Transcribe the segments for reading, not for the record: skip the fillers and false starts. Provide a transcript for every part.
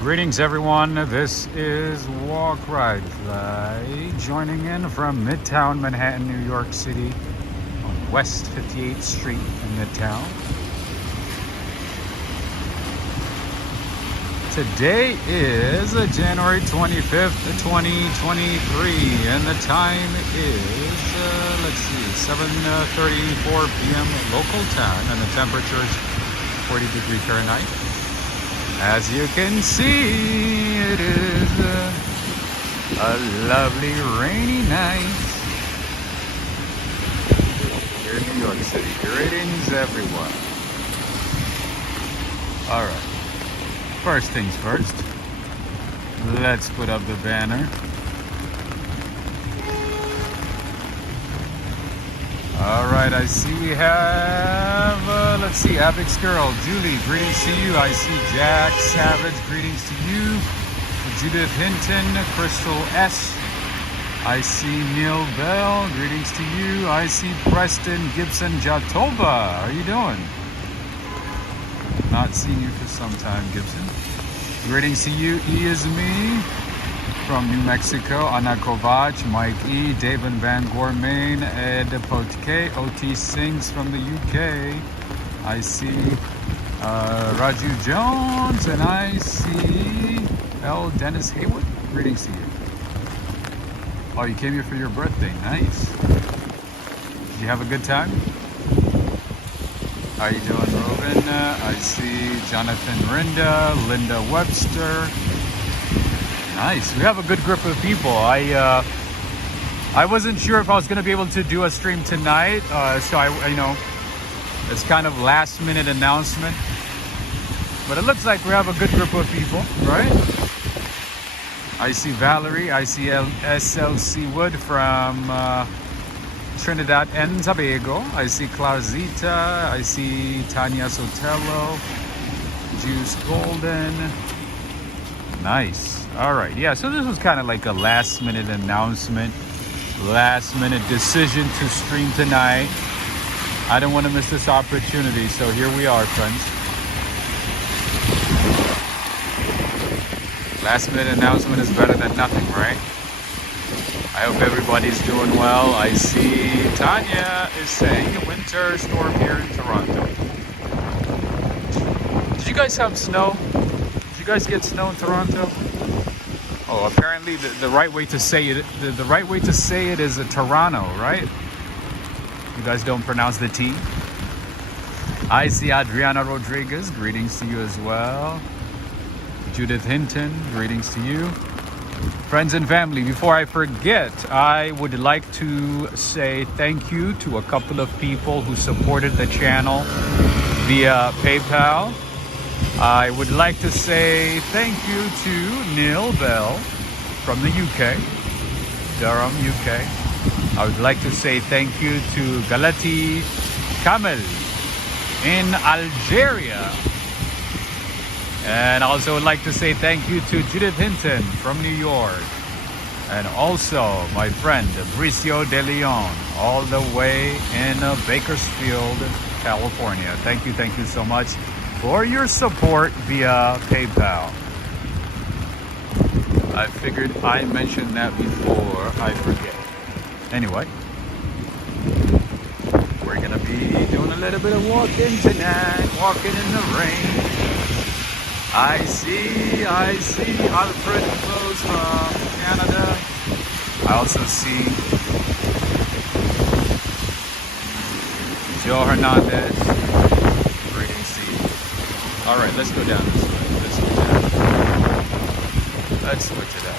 Greetings everyone, this is Walk Ride Fly, joining in from Midtown Manhattan, New York City on West 58th Street in Midtown. Today is January 25th, 2023, and the time is, 7:34 p.m. local time, and the temperature is 40 degrees Fahrenheit. As you can see, it is a lovely rainy night here in New York City. Greetings, everyone. All right. First things first. Let's put up the banner. All right, I see we have, Abix Girl, Julie, greetings to you. I see Jack Savage, greetings to you. Judith Hinton, Crystal S. I see Neil Bell, greetings to you. I see Preston Gibson Jatoba, how are you doing? Not seen you for some time, Gibson. Greetings to you. E is me. From New Mexico, Anna Kovac, Mike E, David Van Gormain, Ed Potke, OT Sings from the UK. I see Raju Jones, and I see L. Dennis Haywood. Greetings to you. Oh, you came here for your birthday. Nice. Did you have a good time? How you doing, Robin? I see Jonathan Rinda, Linda Webster. Nice. We have a good group of people. I wasn't sure if I was going to be able to do a stream tonight, so it's kind of last minute announcement. But it looks like we have a good group of people, right? I see Valerie. I see SLC Wood from Trinidad and Tobago. I see Clausita. I see Tanya Sotelo. Juice Golden. Nice. All right. Yeah, so this was kind of like a last minute announcement, last minute decision to stream tonight. I don't want to miss this opportunity, so here we are, friends. Last minute announcement is better than nothing, right? I hope everybody's doing well. I see Tanya is saying a winter storm here in Toronto. Did you guys have snow? Did you guys get snow in Toronto? Oh, apparently the right way to say it, the right way to say it is a Toronto, right? You guys don't pronounce the T. I see Adriana Rodriguez, greetings to you as well. Judith Hinton, greetings to you. Friends and family, before I forget, I would like to say thank you to a couple of people who supported the channel via PayPal. I would like to say thank you to Neil Bell from the UK, Durham, UK. I would like to say thank you to Galati Kamel in Algeria. And also would like to say thank you to Judith Hinton from New York. And also my friend Bricio De Leon, all the way in Bakersfield, California. Thank you so much for your support via PayPal. I figured I mentioned that before I forget. Anyway, we're gonna be doing a little bit of walking tonight, walking in the rain. I see Alfred Close from Canada. I also see Joe Hernandez. All right, let's go down this way. Let's switch it out. Let's switch it out.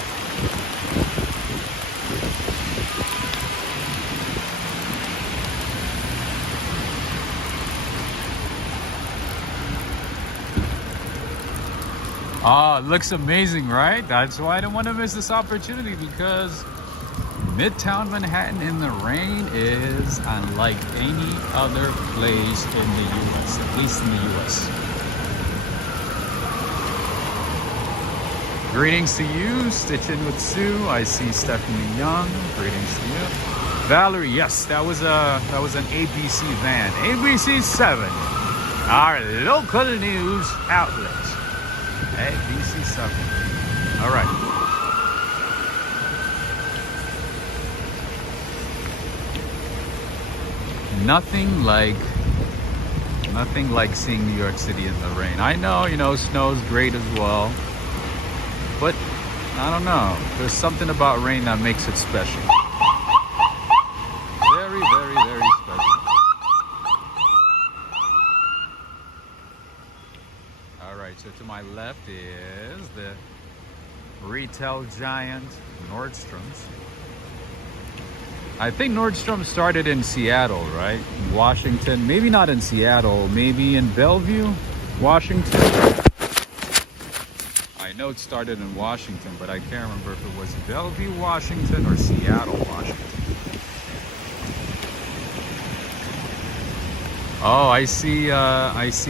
Oh, it looks amazing, right? That's why I don't want to miss this opportunity, because Midtown Manhattan in the rain is unlike any other place in the US, at least in the US. Greetings to you, Stitchin' with Sue. I see Stephanie Young. Greetings to you. Valerie, yes, that was an ABC van. ABC 7, our local news outlet. ABC 7. All right. Nothing like seeing New York City in the rain. I know, snow's great as well. But I don't know. There's something about rain that makes it special. Very, very, very special. All right, so to my left is the retail giant Nordstrom's. I think Nordstrom started in Seattle, right? In Washington. Maybe not in Seattle. Maybe in Bellevue, Washington. I know it started in Washington, but I can't remember if it was Bellevue, Washington or Seattle, Washington. Oh, I see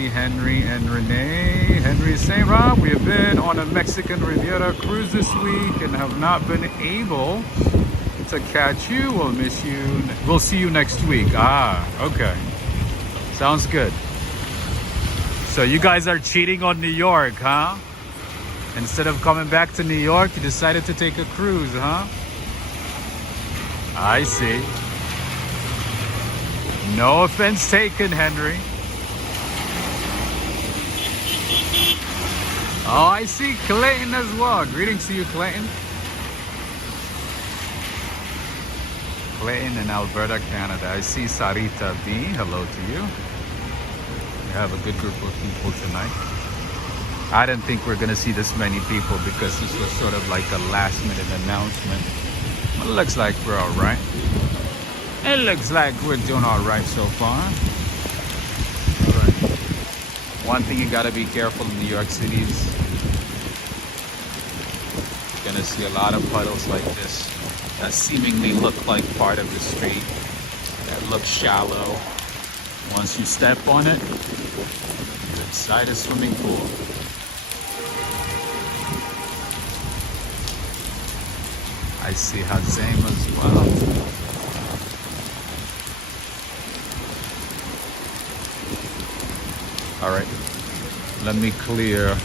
Henry and Renee. Henry is saying, Rob, we have been on a Mexican Riviera cruise this week and have not been able to catch you. We'll miss you. We'll see you next week. Ah, okay. Sounds good. So you guys are cheating on New York, huh? Instead of coming back to New York, you decided to take a cruise, huh? I see. No offense taken, Henry. Oh, I see Clayton as well. Greetings to you, Clayton. Clayton in Alberta, Canada. I see Sarita B. Hello to you. We have a good group of people tonight. I didn't think we're gonna see this many people because this was sort of like a last minute announcement. It looks like we're all right. It looks like we're doing all right so far. All right. One thing you gotta be careful in New York City is you're gonna see a lot of puddles like this that seemingly look like part of the street, that look shallow. Once you step on it, you're inside a swimming pool. I see Hazem as well. All right, let me clear the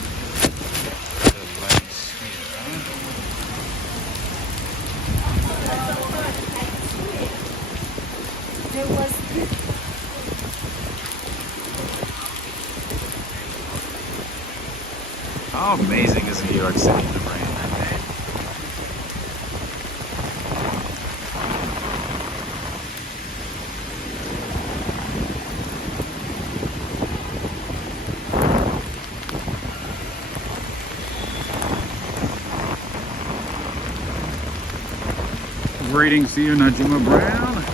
lens here. How amazing is New York City in the rain? Greetings to you, Najima Brown.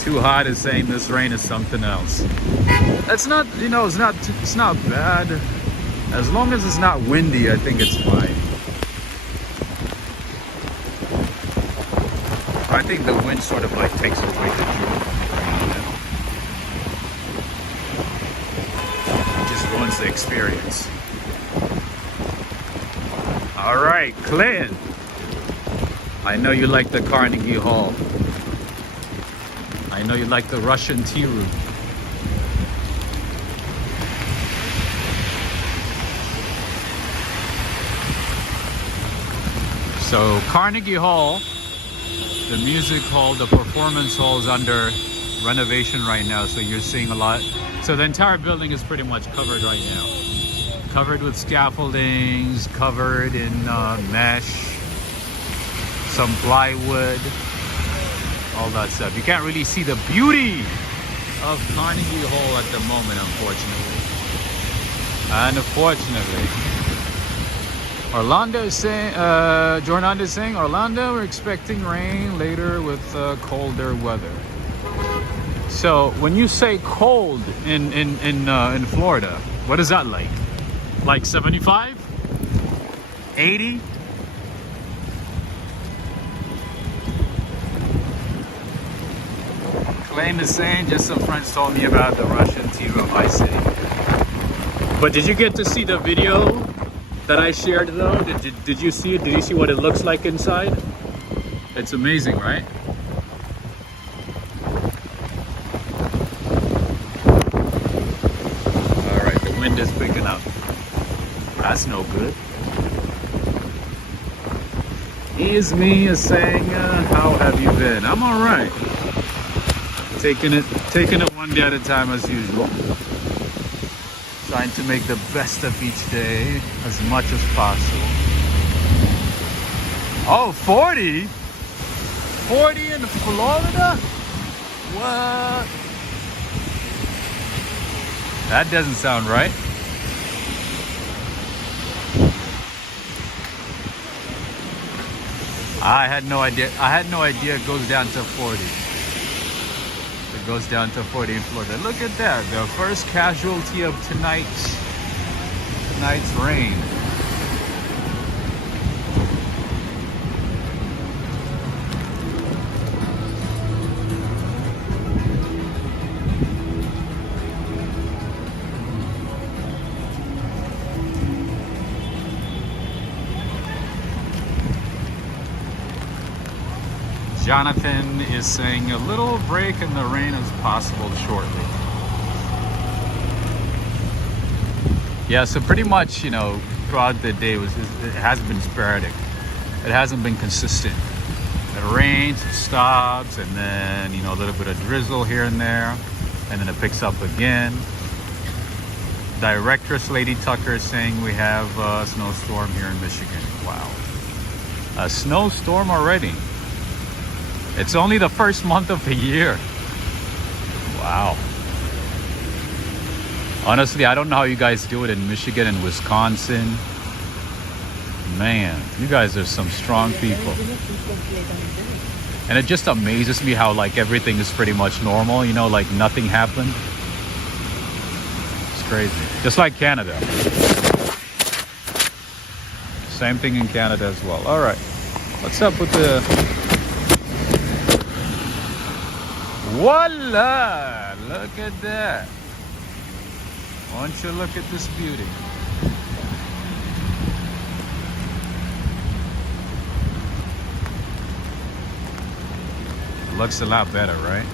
Too hot is saying this rain is something else. It's not, it's not bad. As long as it's not windy, I think it's fine. I think the wind sort of like takes away the joy. It just ruins the experience. All right, Clinton. I know you like the Carnegie Hall. I know you like the Russian tea room. So Carnegie Hall, the music hall, the performance hall is under renovation right now. So you're seeing a lot. So the entire building is pretty much covered right now. Covered with scaffoldings, covered in mesh, some plywood, all that stuff. You can't really see the beauty of Carnegie Hall at the moment, unfortunately. Unfortunately. Orlando is saying, Jornanda is saying, Orlando, we're expecting rain later with colder weather. So when you say cold in Florida, what is that like? Like 75? 80? Claim is saying, just some friends told me about the Russian team of my city. But did you get to see the video that I shared though? Did you see it? Did you see what it looks like inside? It's amazing, right? All right, the wind is picking up. That's no good. Me is saying, how have you been? I'm all right. Taking it one day at a time as usual. Trying to make the best of each day as much as possible. Oh, 40? 40 in Florida? What? That doesn't sound right. I had no idea it goes down to 40. It goes down to 40 in Florida. Look at that. The first casualty of tonight's rain. Jonathan is saying a little break in the rain is possible shortly. Yeah, so pretty much, throughout the day it has been sporadic. It hasn't been consistent. It rains, it stops, and then, a little bit of drizzle here and there, and then it picks up again. Directress Lady Tucker is saying we have a snowstorm here in Michigan. Wow. A snowstorm already. It's only the first month of the year. Wow. Honestly, I don't know how you guys do it in Michigan and Wisconsin. Man, you guys are some strong people. And it just amazes me how everything is pretty much normal, like nothing happened. It's crazy. Just like Canada. Same thing in Canada as well. All right. What's up with the... Voila! Look at that. Why don't you look at this beauty? Looks a lot better, right?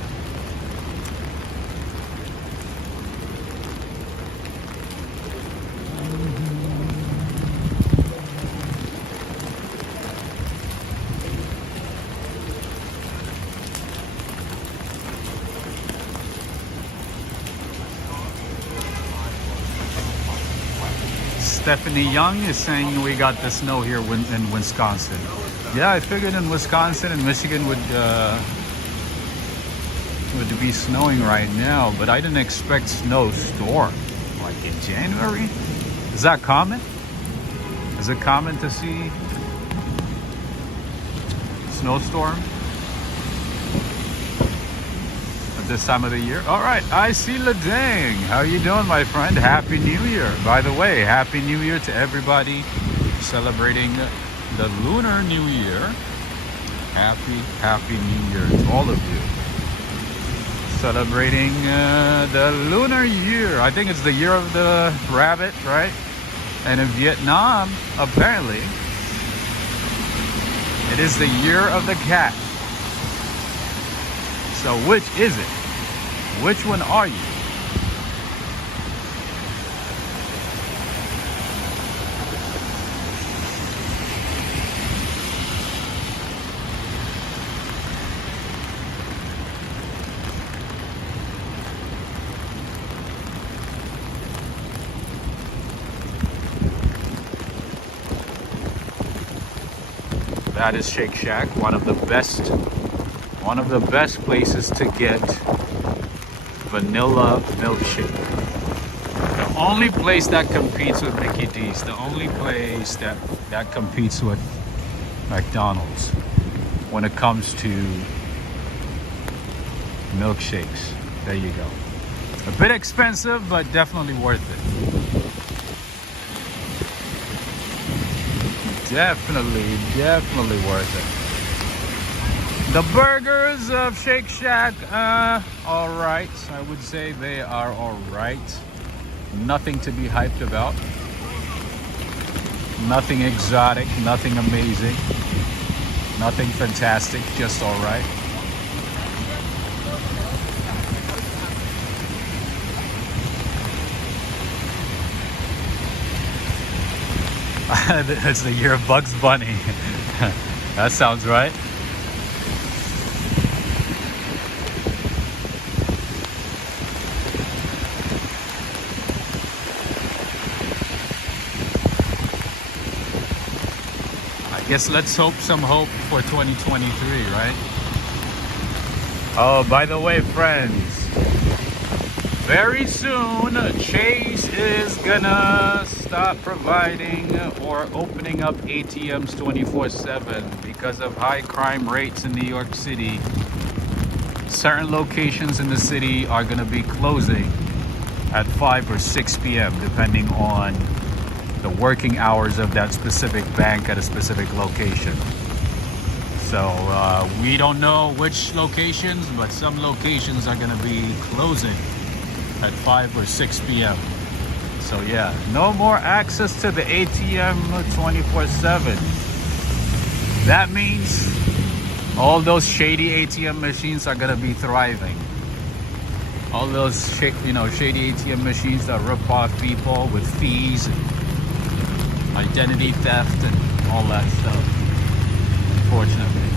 Stephanie Young is saying we got the snow here in Wisconsin. Yeah, I figured in Wisconsin and Michigan would be snowing right now, but I didn't expect snowstorm in January. Is that common? Is it common to see snowstorm at this time of the year? All right, I see Ladang. How you doing, my friend? Happy New Year. By the way, Happy New Year to everybody celebrating the Lunar New Year. Happy New Year to all of you. Celebrating the Lunar Year. I think it's the year of the rabbit, right? And in Vietnam, apparently, it is the year of the cat. So which is it? Which one are you? That is Shake Shack, one of the best places to get vanilla milkshake. The only place that competes with Mickey D's, the only place that competes with McDonald's when it comes to milkshakes. There you go. A bit expensive, but definitely worth it. Definitely worth it. The burgers of Shake Shack, all right. I would say they are all right. Nothing to be hyped about. Nothing exotic, nothing amazing, nothing fantastic, just all right. It's the year of Bugs Bunny. That sounds right. I guess let's hope some hope for 2023, right? Oh, by the way, friends, very soon Chase is gonna stop providing or opening up ATMs 24/7 because of high crime rates in New York City. Certain locations in the city are gonna be closing at 5 or 6 p.m. depending on the working hours of that specific bank at a specific location. So we don't know which locations, but some locations are gonna be closing at 5 or 6 p.m. So yeah, no more access to the ATM 24/7. That means all those shady ATM machines are gonna be thriving. All those shady ATM machines that rip off people with fees and identity theft and all that stuff, unfortunately.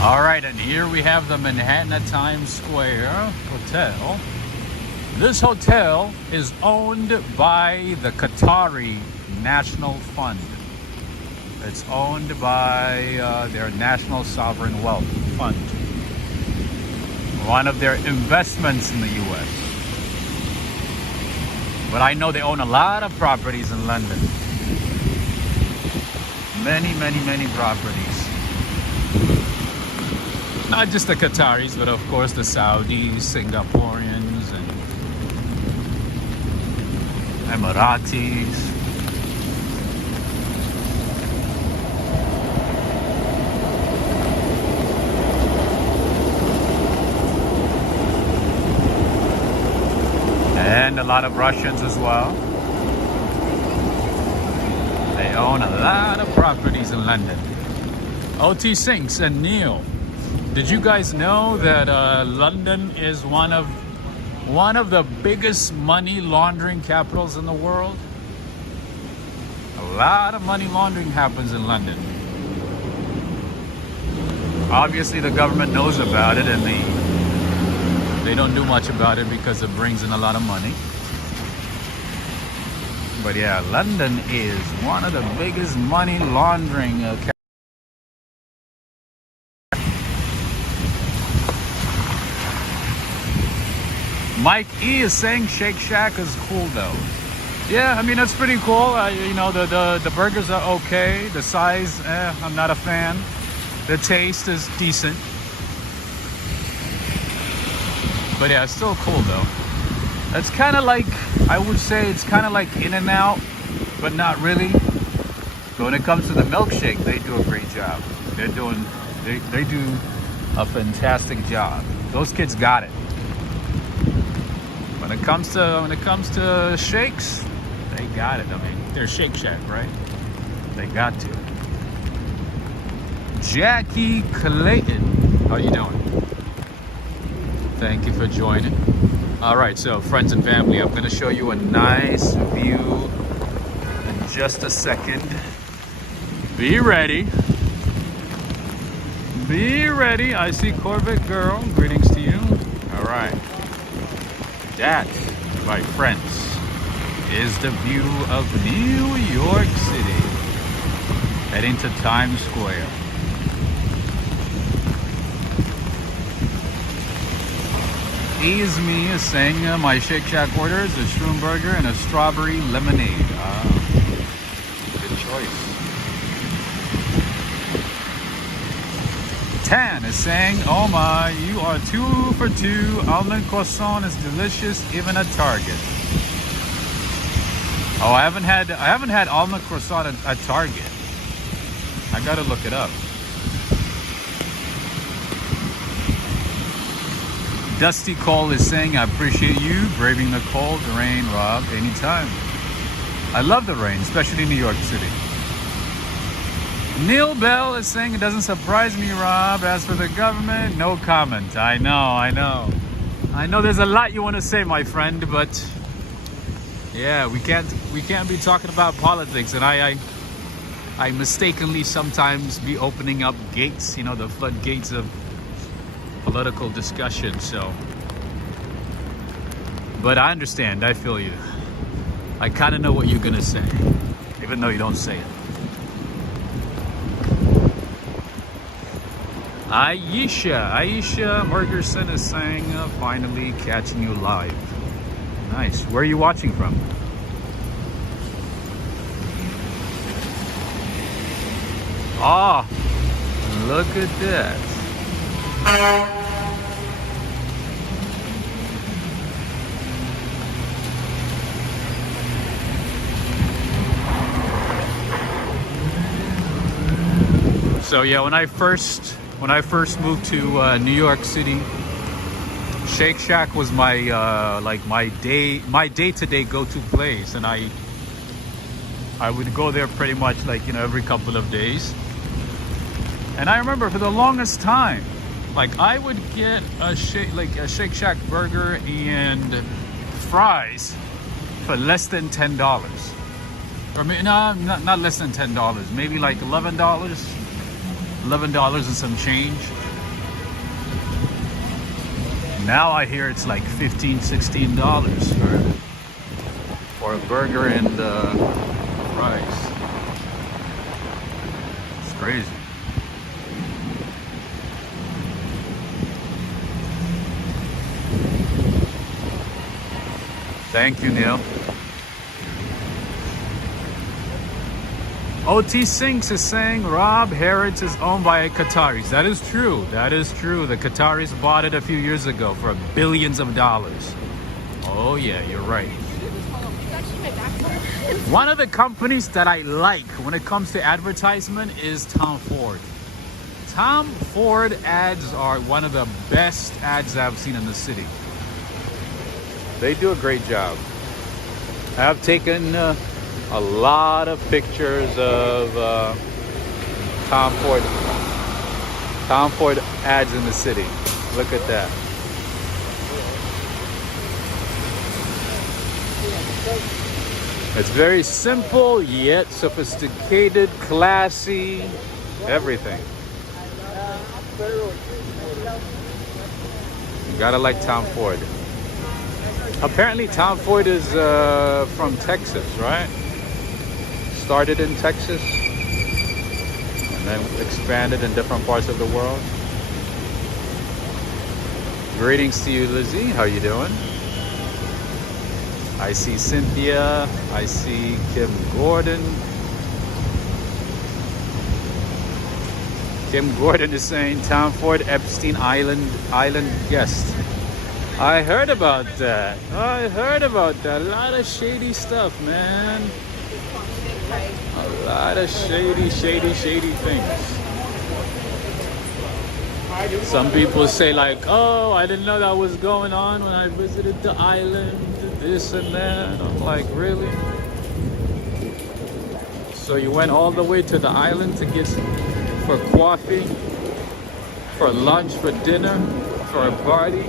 All right, and here we have the Manhattan at Times Square Hotel. This hotel is owned by the Qatari National Fund. It's owned by their National Sovereign Wealth Fund, one of their investments in the U.S. But I know they own a lot of properties in London. Many properties. Not just the Qataris, but of course the Saudis, Singaporeans, and Emiratis. And a lot of Russians as well. They own a lot of properties in London. OT Sinks and Neil, did you guys know that London is one of the biggest money laundering capitals in the world? A lot of money laundering happens in London. Obviously the government knows about it and they don't do much about it because it brings in a lot of money. But yeah, London is one of the biggest money laundering capitals. Mike E is saying Shake Shack is cool though. Yeah, I mean, that's pretty cool. The burgers are okay. The size, I'm not a fan. The taste is decent. But yeah, it's still cool though. It's kind of like, I would say it's kind of like In-N-Out, but not really. But when it comes to the milkshake, they do a great job. They do a fantastic job. Those kids got it. When it comes to shakes, they got it. I mean, they're Shake Shack, right? They got to. Jackie Clayton, how you doing? Thank you for joining. All right, so friends and family, I'm going to show you a nice view in just a second. Be ready. Be ready. I see Corvette Girl. Greetings to you. All right. That, my friends, is the view of New York City. Heading into Times Square. Ease Me is saying my Shake Shack order is a shroom burger and a strawberry lemonade. Good choice. Tan is saying, oh my, you are 2 for 2. Almond croissant is delicious, even at Target. Oh, I haven't had almond croissant at Target. I gotta look it up. Dusty Cole is saying, I appreciate you braving the cold, the rain, Rob, anytime. I love the rain, especially in New York City. Neil Bell is saying, it doesn't surprise me, Rob. As for the government, no comment. I know there's a lot you want to say, my friend, but yeah, we can't be talking about politics, and I mistakenly sometimes be opening up gates, you know, the floodgates of political discussion. So, but I understand, I feel you. I kind of know what you're gonna say, even though you don't say it. Aisha Mergerson is saying, finally catching you live. Nice. Where are you watching from? Ah, look at that. So yeah, when I first moved to New York City, Shake Shack was my like my day-to-day go-to place, and I would go there pretty much like, you know, every couple of days. And I remember for the longest time, like I would get a Shake Shack burger and fries for less than $10, or maybe not less than $10, maybe like $11 and some change. Now I hear it's like $15-16 for a burger and fries. It's crazy. Thank you, Neil. OT Sinks is saying Rob Harrods is owned by Qataris. That is true. That is true. The Qataris bought it a few years ago for billions of dollars. Oh yeah, you're right. One of the companies that I like when it comes to advertisement is Tom Ford. Tom Ford ads are one of the best ads I've seen in the city. They do a great job. I've taken a lot of pictures of Tom Ford ads in the city. Look at that. It's very simple yet sophisticated, classy, everything. You gotta like Tom Ford. Apparently Tom Ford is from Texas, right? Started in Texas and then expanded in different parts of the world. Greetings to you, Lizzie. How you doing? I see Cynthia. I see Kim Gordon. Kim Gordon is saying Tom Ford Epstein Island guest. I heard about that. A lot of shady stuff, man. A lot of shady things. Some people say like, oh, I didn't know that was going on when I visited the island, this and that. I'm like, really? So you went all the way to the island to get for coffee, for lunch, for dinner, for a party?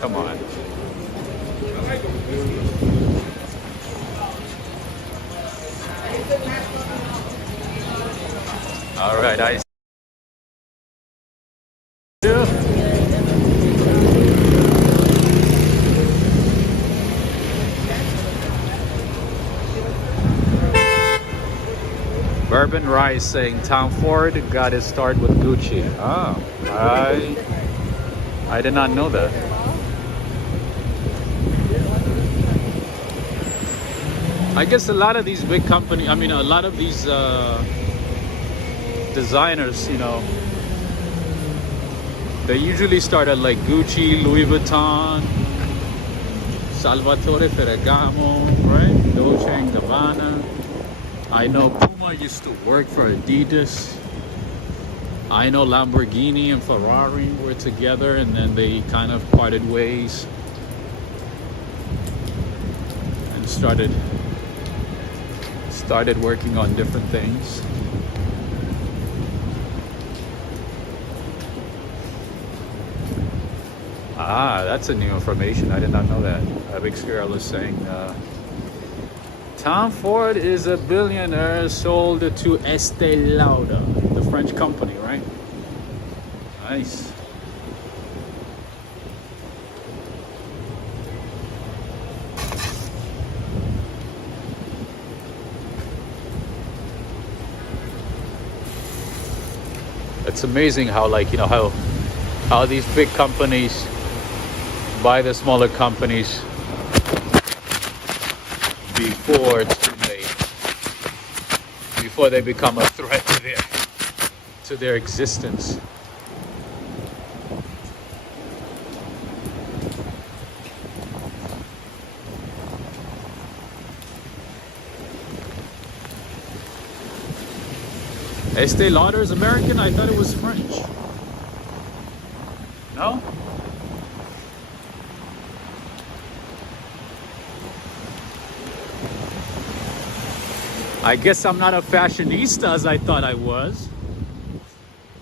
Come on. All right, I see you. Bourbon Rice saying Tom Ford got his start with Gucci. Ah, I did not know that. I guess a lot of these big companies, I mean, a lot of these designers, you know, they usually start at like Gucci, Louis Vuitton, Salvatore Ferragamo, right? Dolce & Gabbana. I know Puma used to work for Adidas. I know Lamborghini and Ferrari were together and then they kind of parted ways and started working on different things. Ah, that's a new information. I did not know that. Big Girl is saying Tom Ford is a billionaire sold to Estee Lauder, the French company, right? Nice. It's amazing how, like, you know, how these big companies buy the smaller companies before it's too late, before they become a threat to their existence. Estee Lauder is American? I thought it was French. No? I guess I'm not a fashionista as I thought I was.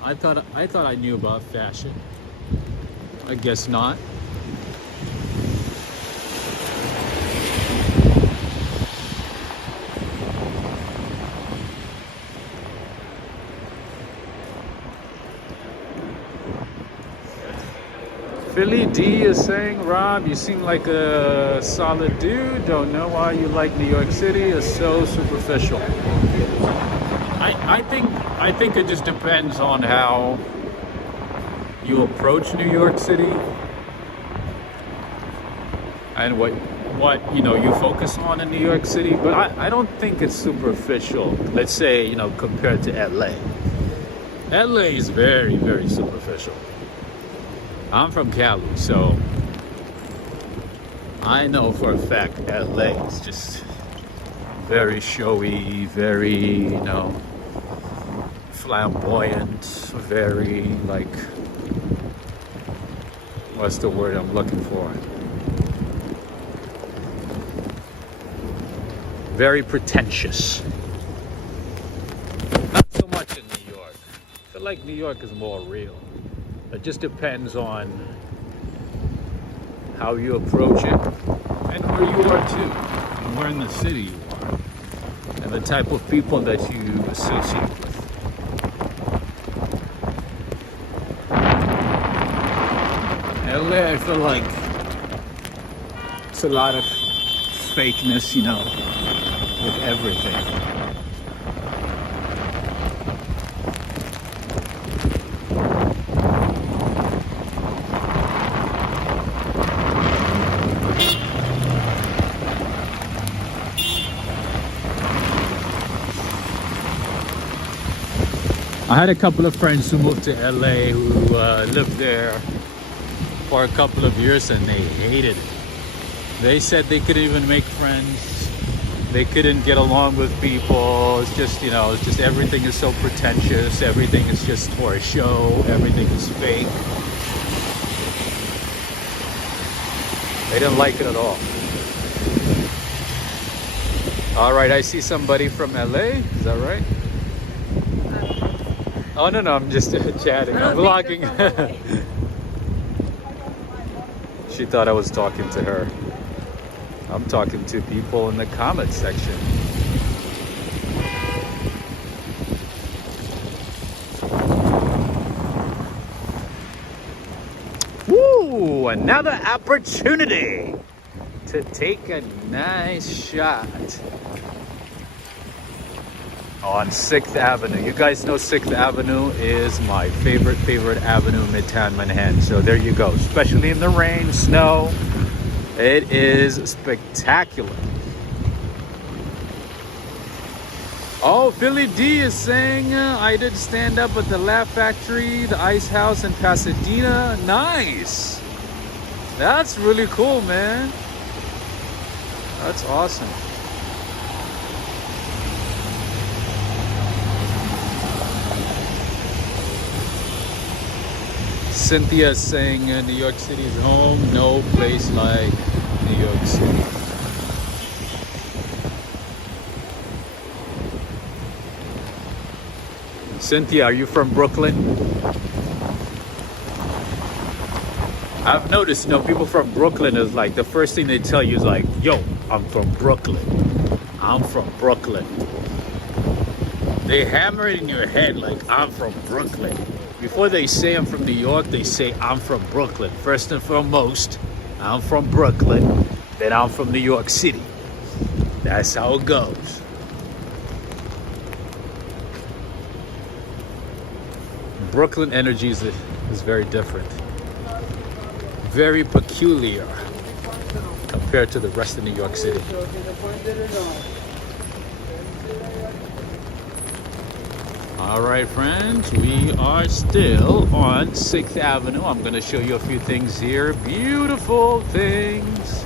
I thought I knew about fashion. I guess not. Philly D is saying, Rob, you seem like a solid dude. Don't know why you like New York City. It's so superficial. I think it just depends on how you approach New York City and what you know you focus on in New York City. But I don't think it's superficial. Let's say, you know, compared to LA. LA is very, very superficial. I'm from Cali, so I know for a fact LA is just very showy, very, you know, flamboyant, very, like, what's the word I'm looking for? Very pretentious. Not so much in New York. I feel like New York is more real. It just depends on how you approach it and where you are too, and where in the city you are, and the type of people that you associate with. LA, I feel like it's a lot of fakeness, you know, with everything. I had a couple of friends who moved to LA who lived there for a couple of years and they hated it. They said they couldn't even make friends. They couldn't get along with people. It's just, you know, it's just everything is so pretentious. Everything is just for a show. Everything is fake. They didn't like it at all. All right, I see somebody from LA. Is that right? Oh, no, I'm just chatting. I'm vlogging. She thought I was talking to her. I'm talking to people in the comment section. Woo! Another opportunity to take a nice shot. on 6th Avenue. You guys know 6th Avenue is my favorite avenue in Midtown Manhattan. So there you go. Especially in the rain, snow. It is spectacular. Oh, Philly D is saying, I did stand up at the Laugh Factory, the Ice House in Pasadena. Nice. That's really cool, man. That's awesome. Cynthia is saying New York City is home. No place like New York City. Cynthia, are you from Brooklyn? I've noticed, you know, people from Brooklyn is like, the first thing they tell you is like, yo, I'm from Brooklyn. I'm from Brooklyn. They hammer it in your head like, I'm from Brooklyn. Before they say I'm from New York, they say I'm from Brooklyn. First and foremost, I'm from Brooklyn. Then I'm from New York City. That's how it goes. Brooklyn energy is very different. Very peculiar compared to the rest of New York City. All right, friends, we are still on 6th Avenue. I'm going to show you a few things here. Beautiful things.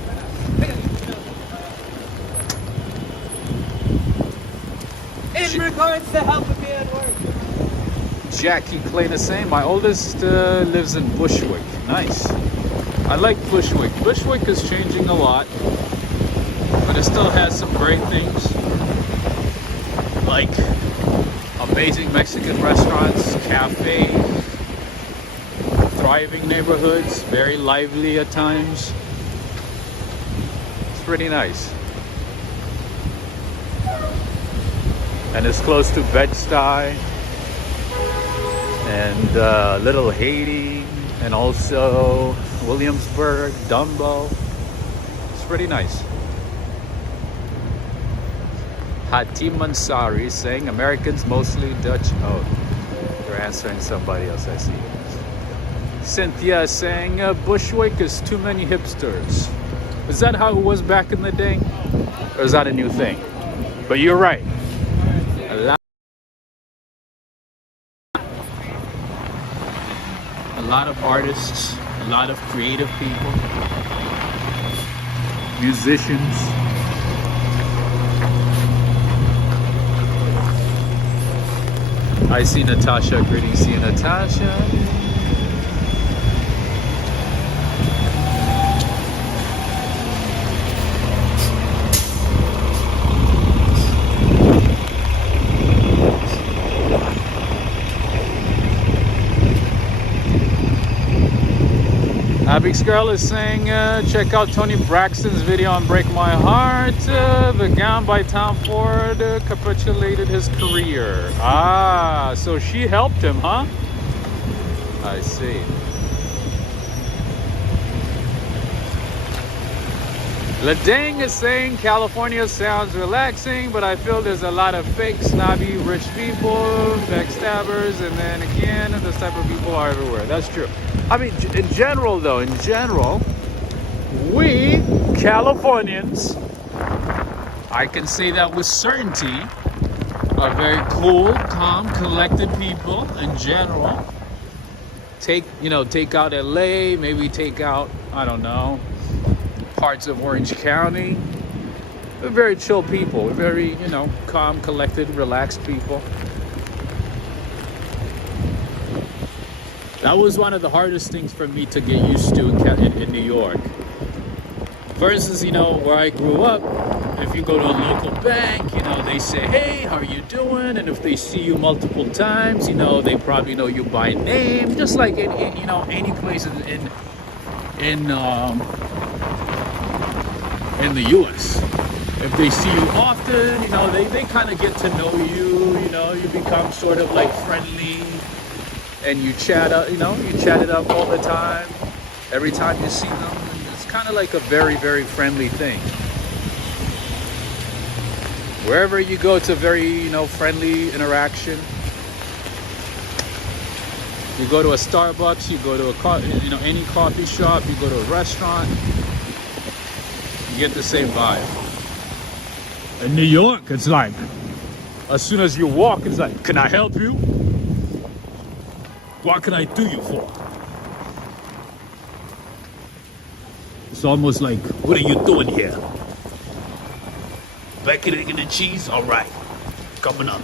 In regards to helping me at work. Jackie Clay the same. My oldest lives in Bushwick. Nice. I like Bushwick. Bushwick is changing a lot, but it still has some great things like amazing Mexican restaurants, cafes, thriving neighborhoods, very lively at times. It's pretty nice. And it's close to Bed-Stuy and Little Haiti and also Williamsburg, Dumbo. It's pretty nice. Hatim Ansari saying Americans mostly Dutch. Oh, they're answering somebody else, I see. Cynthia saying Bushwick is too many hipsters. Is that how it was back in the day? Or is that a new thing? But you're right. A lot of artists, a lot of creative people, musicians. I see Natasha. Greetings, see you, Natasha. Abby's girl is saying, check out Tony Braxton's video on Break My Heart. The gown by Tom Ford capitulated his career. Ah, so she helped him, huh? I see. Ladang is saying California sounds relaxing, but I feel there's a lot of fake, snobby, rich people, backstabbers, and then again, this type of people are everywhere. That's true. I mean, in general, though, we Californians, I can say that with certainty, are very cool, calm, collected people in general. Take out LA, maybe take out, I don't know, parts of Orange County. We're very chill people. We're very, calm, collected, relaxed people. That was one of the hardest things for me to get used to in New York. For instance, where I grew up, if you go to a local bank, they say, hey, how are you doing? And if they see you multiple times, they probably know you by name, just like in any place in the U.S. If they see you often, they kind of get to know you, you become sort of like friendly, and you chat it up all the time. Every time you see them, it's kind of like a very, very friendly thing. Wherever you go, it's a very, you know, friendly interaction. You go to a Starbucks, you go to a any coffee shop, you go to a restaurant, you get the same vibe. In New York, it's like, as soon as you walk, it's like, can I help you? What can I do you for? It's almost like, what are you doing here? Bacon, egg, and cheese? All right, coming up.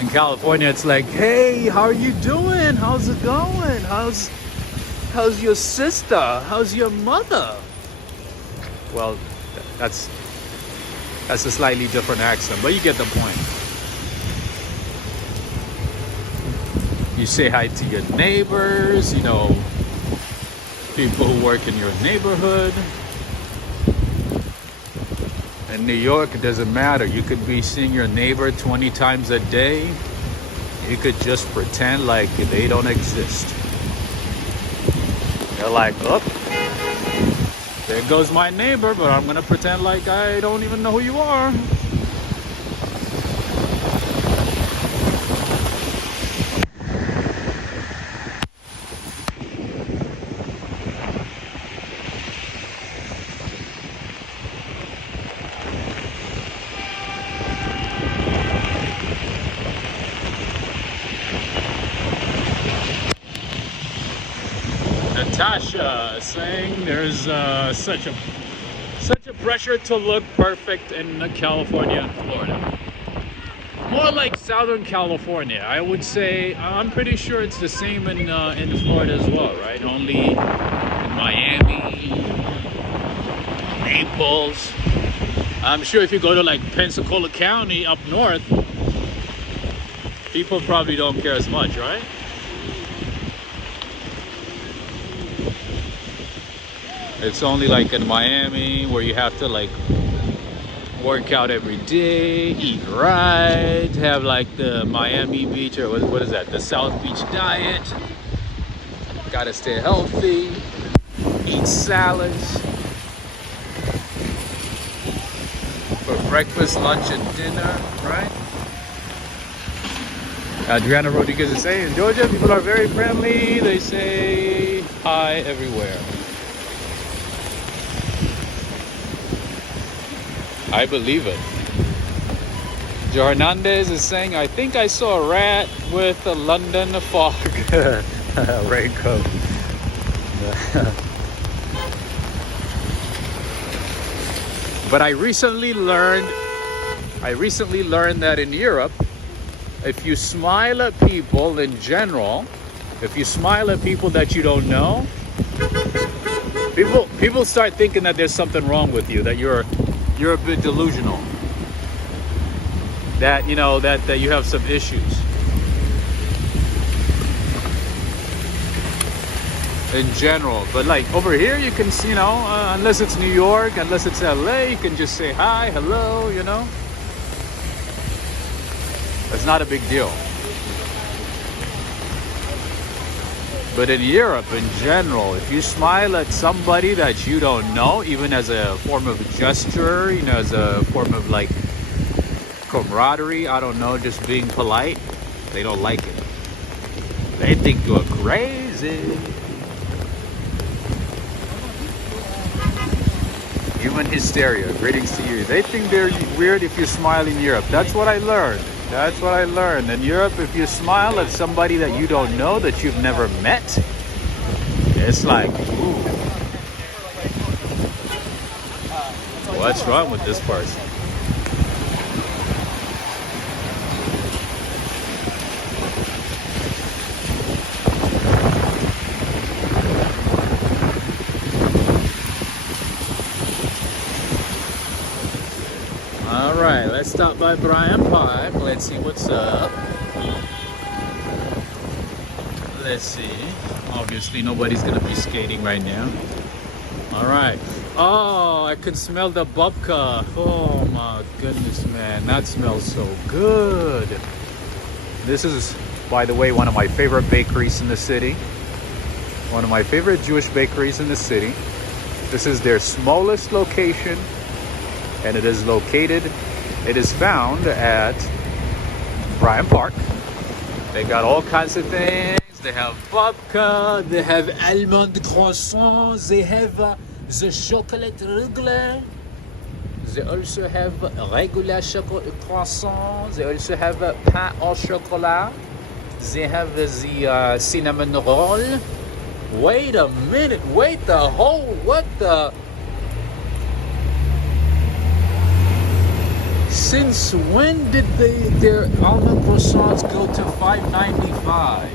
In California, it's like, hey, how are you doing? How's it going? How's your sister? How's your mother? Well, that's a slightly different accent, but you get the point. You say hi to your neighbors, you know, people who work in your neighborhood. In New York, it doesn't matter. You could be seeing your neighbor 20 times a day. You could just pretend like they don't exist. They're like, oh, there goes my neighbor, but I'm gonna pretend like I don't even know who you are. Natasha saying there's such a pressure to look perfect in California and Florida. More like Southern California, I would say. I'm pretty sure it's the same in Florida as well, right? Only in Miami, Naples. I'm sure if you go to like Pensacola County up north, people probably don't care as much, right? It's only like in Miami where you have to like work out every day, eat right, have like the Miami Beach, or what is that? The South Beach diet. Gotta stay healthy, eat salads for breakfast, lunch, and dinner, right? Adriana Rodriguez is saying, in Georgia, people are very friendly. They say hi everywhere. I believe it. Joe Hernandez is saying, I think I saw a rat with a London fog raincoat. But I recently learned that in Europe, if you smile at people in general, if you smile at people that you don't know, people start thinking that there's something wrong with you, that you're a bit delusional, that you know that you have some issues. In general, but like over here, you can, you know, unless it's New York, unless it's LA, you can just say hi, hello, you know. It's not a big deal. But in Europe, in general, if you smile at somebody that you don't know, even as a form of gesture, you know, as a form of like camaraderie, I don't know, just being polite, they don't like it. They think you're crazy. Human hysteria, greetings to you. They think they're weird if you smile in Europe. That's what I learned. That's what I learned. In Europe, if you smile at somebody that you don't know, that you've never met, it's like, ooh, what's wrong with this person? Alright, let's stop by Bryant Park. Let's see what's up. Let's see. Obviously, nobody's gonna be skating right now. Alright. Oh, I can smell the babka. Oh my goodness, man. That smells so good. This is, by the way, one of my favorite bakeries in the city. One of my favorite Jewish bakeries in the city. This is their smallest location and it is found at Bryant Park. They got all kinds of things. They have babka, they have almond croissants, they have the chocolate regular. They also have regular chocolate croissant. They also have pain au chocolat. They have the cinnamon roll. Wait a minute. What the? Since when did their almond croissants go to $5.95?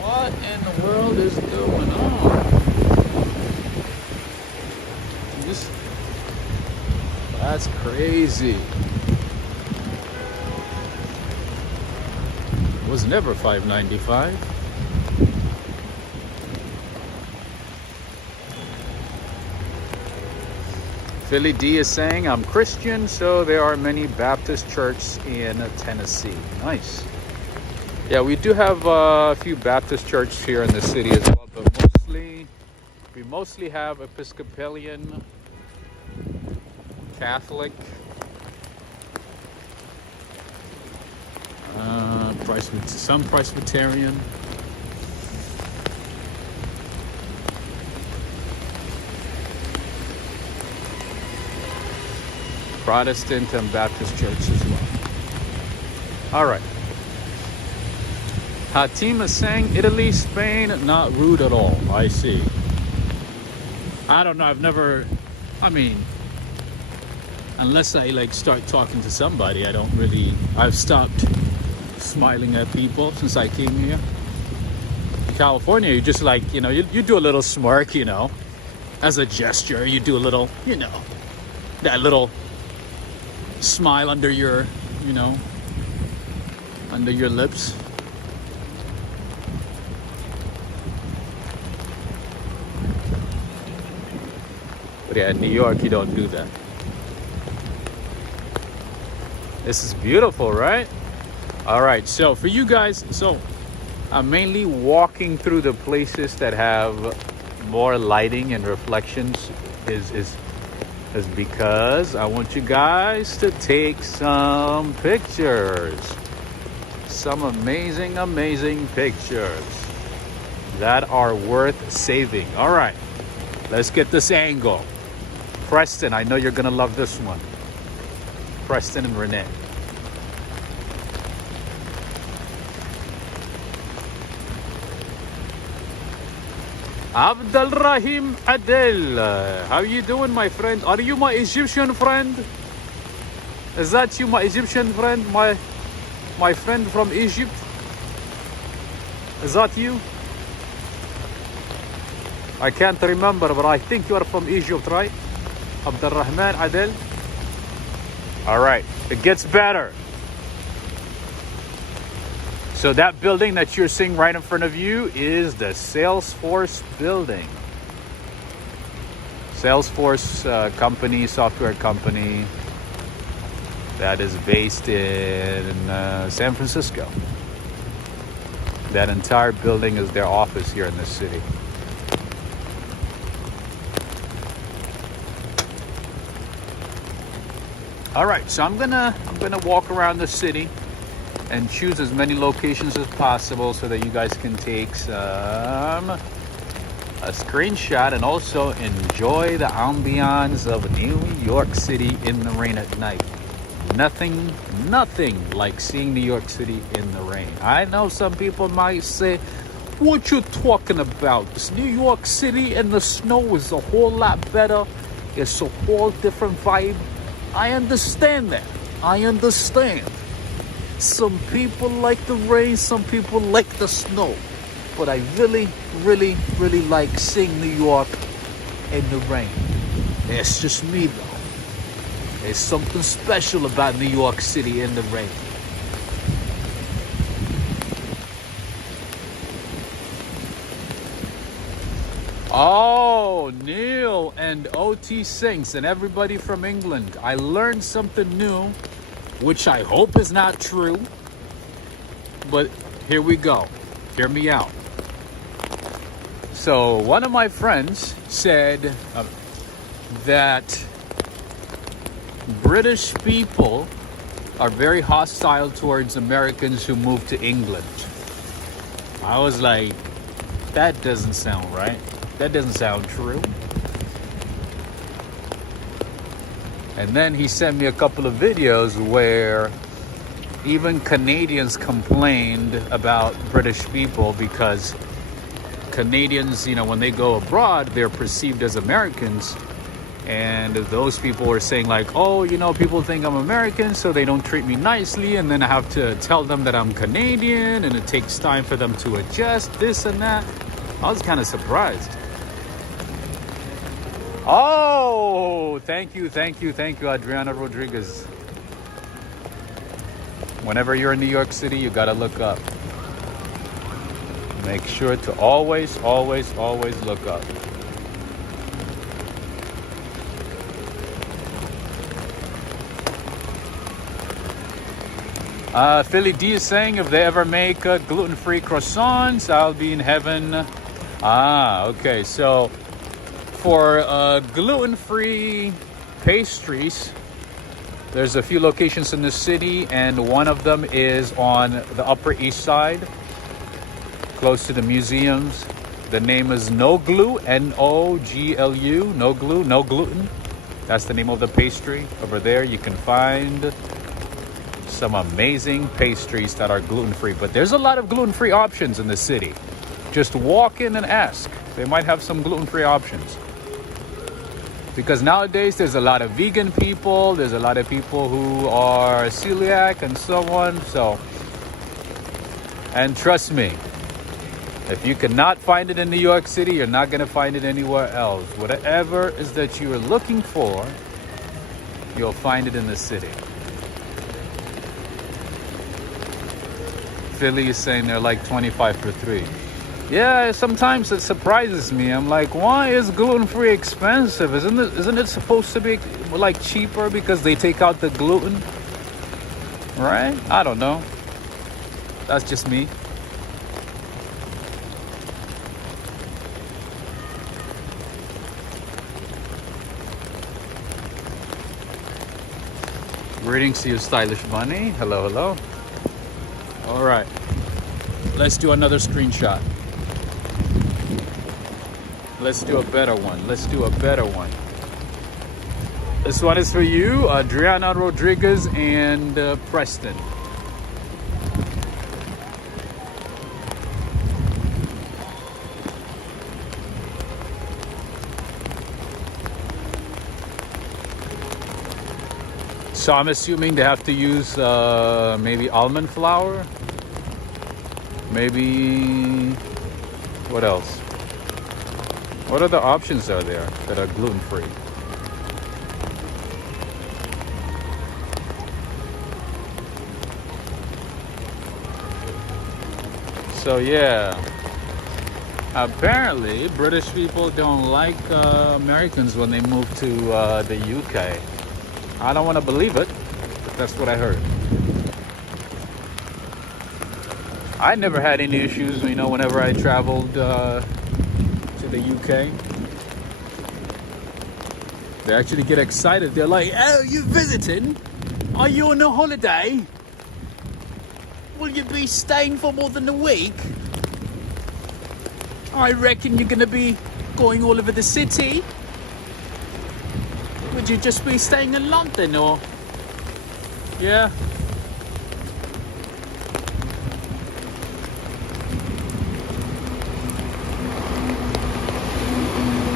What in the world is going on? That's crazy. It was never $5.95. Philly D is saying, I'm Christian, so there are many Baptist churches in Tennessee. Nice. Yeah, we do have a few Baptist churches here in the city as well, but we mostly have Episcopalian, Catholic, some Presbyterian. Protestant and Baptist church as well. All right. Hatim is saying Italy, Spain, not rude at all. I see. I don't know. Unless I start talking to somebody, I've stopped smiling at people since I came here. In California, you just you do a little smirk, as a gesture. You do a little, that little smile under your lips. But yeah, in New York, you don't do that. This is beautiful, right? All right, so for you guys, I'm mainly walking through the places that have more lighting and reflections is because I want you guys to take some pictures. Some amazing pictures that are worth saving. All right, let's get this angle. Preston, I know you're gonna love this one. Preston and Renee. Abdul Rahim Adel, how you doing, my friend? Are you my Egyptian friend? Is that you, my Egyptian friend? My friend from Egypt? Is that you? I can't remember, but I think you are from Egypt, right? Abdul Rahman Adel. All right, it gets better. So that building that you're seeing right in front of you is the Salesforce building. Salesforce company, software company that is based in San Francisco. That entire building is their office here in this city. All right, so I'm gonna walk around the city and choose as many locations as possible so that you guys can take a screenshot and also enjoy the ambiance of New York City in the rain at night. Nothing like seeing New York City in the rain. I know some people might say, what you talking about? It's New York City and the snow is a whole lot better. It's a whole different vibe. I understand that. I understand. Some people like the rain, some people like the snow. But I really like seeing New York in the rain. It's just me though. There's something special about New York City in the rain. Oh, Neil and OT Sinks and everybody from England. I learned something new, which I hope is not true. But here we go. Hear me out. So one of my friends said that British people are very hostile towards Americans who move to England. I was like, that doesn't sound right. That doesn't sound true. And then he sent me a couple of videos where even Canadians complained about British people because Canadians, when they go abroad, they're perceived as Americans. And those people were saying like, oh, people think I'm American, so they don't treat me nicely. And then I have to tell them that I'm Canadian, and it takes time for them to adjust, this and that. I was kind of surprised. Oh, thank you, Adriana Rodriguez. Whenever you're in New York City, you gotta look up. Make sure to always look up. Philly D is saying if they ever make gluten-free croissants, I'll be in heaven. Okay, so for gluten-free pastries, there's a few locations in the city, and one of them is on the Upper East Side, close to the museums. The name is No Glue, N-O-G-L-U, No Glue, No Gluten. That's the name of the pastry. Over there, you can find some amazing pastries that are gluten-free. But there's a lot of gluten-free options in the city. Just walk in and ask. They might have some gluten-free options. Because nowadays there's a lot of vegan people, there's a lot of people who are celiac and so on. And trust me, if you cannot find it in New York City, you're not going to find it anywhere else. Whatever is that you are looking for, you'll find it in the city. Philly is saying they're like 25 for 3. Yeah, sometimes it surprises me. I'm like, why is gluten-free expensive? Isn't it supposed to be like cheaper because they take out the gluten? Right? I don't know. That's just me. Greetings to you, stylish bunny. Hello, hello. All right. Let's do another screenshot. Let's do a better one. This one is for you, Adriana Rodriguez and Preston. So I'm assuming they have to use maybe almond flour. Maybe, what else? What other options are there that are gluten-free? So yeah, apparently British people don't like Americans when they move to the UK. I don't want to believe it, but that's what I heard. I never had any issues, whenever I traveled to the UK. They actually get excited. They're like, oh, you visiting? Are you on a holiday? Will you be staying for more than a week? I reckon you're gonna be going all over the city. Would you just be staying in London or? Yeah.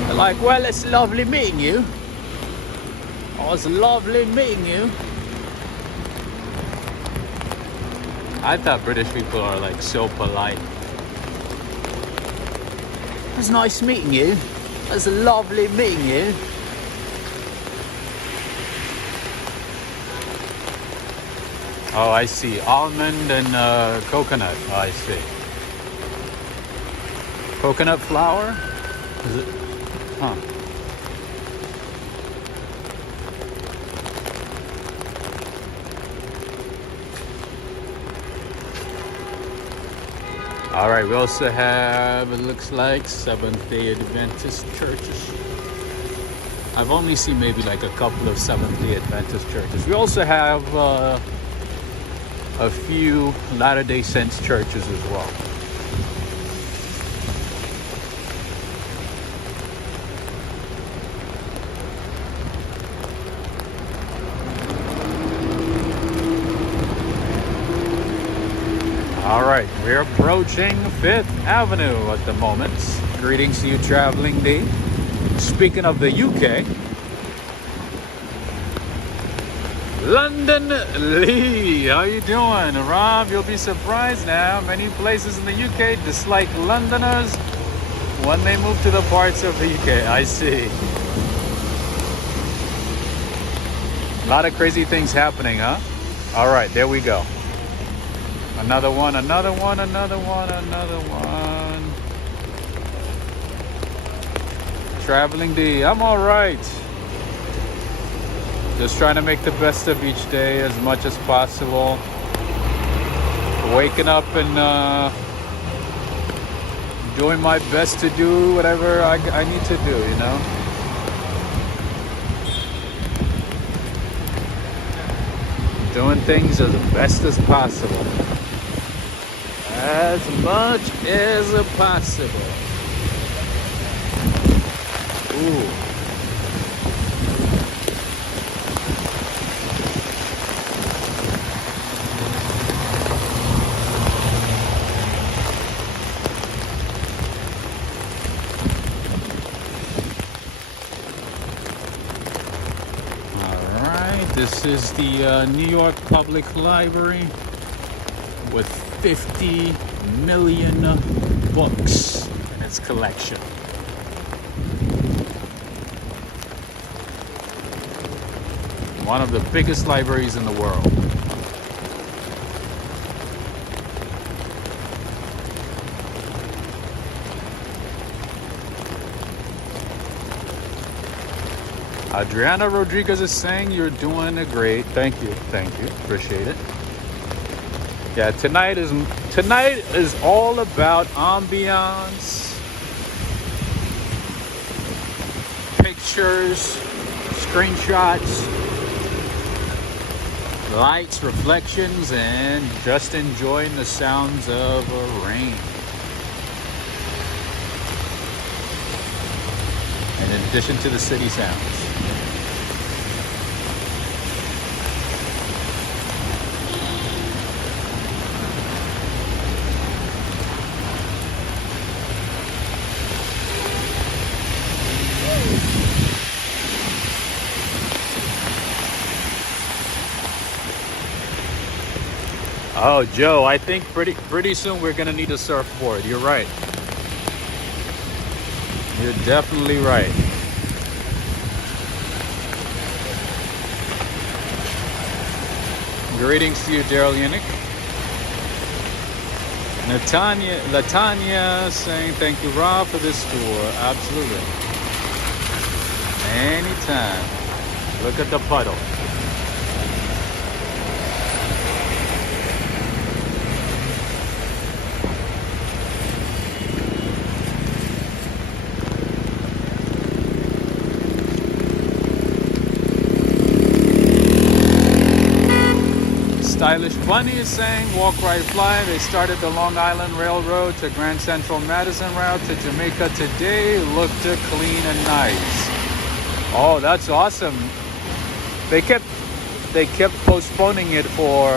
They're like, well, it's lovely meeting you. Oh, it's lovely meeting you. I thought British people are like so polite. It's nice meeting you. It's lovely meeting you. Oh, I see. Almond and coconut. Oh, I see. Coconut flour? Is it? Huh. All right, we also have, it looks like, Seventh-day Adventist churches. I've only seen maybe like a couple of Seventh-day Adventist churches. We also have a few Latter-day Saints churches as well. All right, we're approaching 5th Avenue at the moment. Greetings to you, Traveling D. Speaking of the UK, London Lee, how you doing? Rob, you'll be surprised now. Many places in the UK dislike Londoners when they move to the parts of the UK. I see. A lot of crazy things happening, huh? All right, there we go. Another one, another one, another one, another one. Traveling D, I'm all right. Just trying to make the best of each day as much as possible. Waking up and doing my best to do whatever I need to do, you know. Doing things as best as possible. As much as possible. Ooh. All right, this is the New York Public Library with 50 million books in its collection. One of the biggest libraries in the world. Adriana Rodriguez is saying you're doing great. Thank you, appreciate it. Yeah, tonight is all about ambiance, pictures, screenshots, lights, reflections, and just enjoying the sounds of rain. In addition to the city sounds. Oh, Joe, I think pretty soon we're gonna need a surfboard. You're right. You're definitely right. Greetings to you, Daryl Yannick. Latanya saying thank you, Rob, for this tour. Absolutely. Anytime. Look at the puddle. Stylish Bunny is saying, walk, ride, fly. They started the Long Island Railroad to Grand Central Madison route to Jamaica today. Looked clean and nice. Oh, that's awesome. They kept postponing it for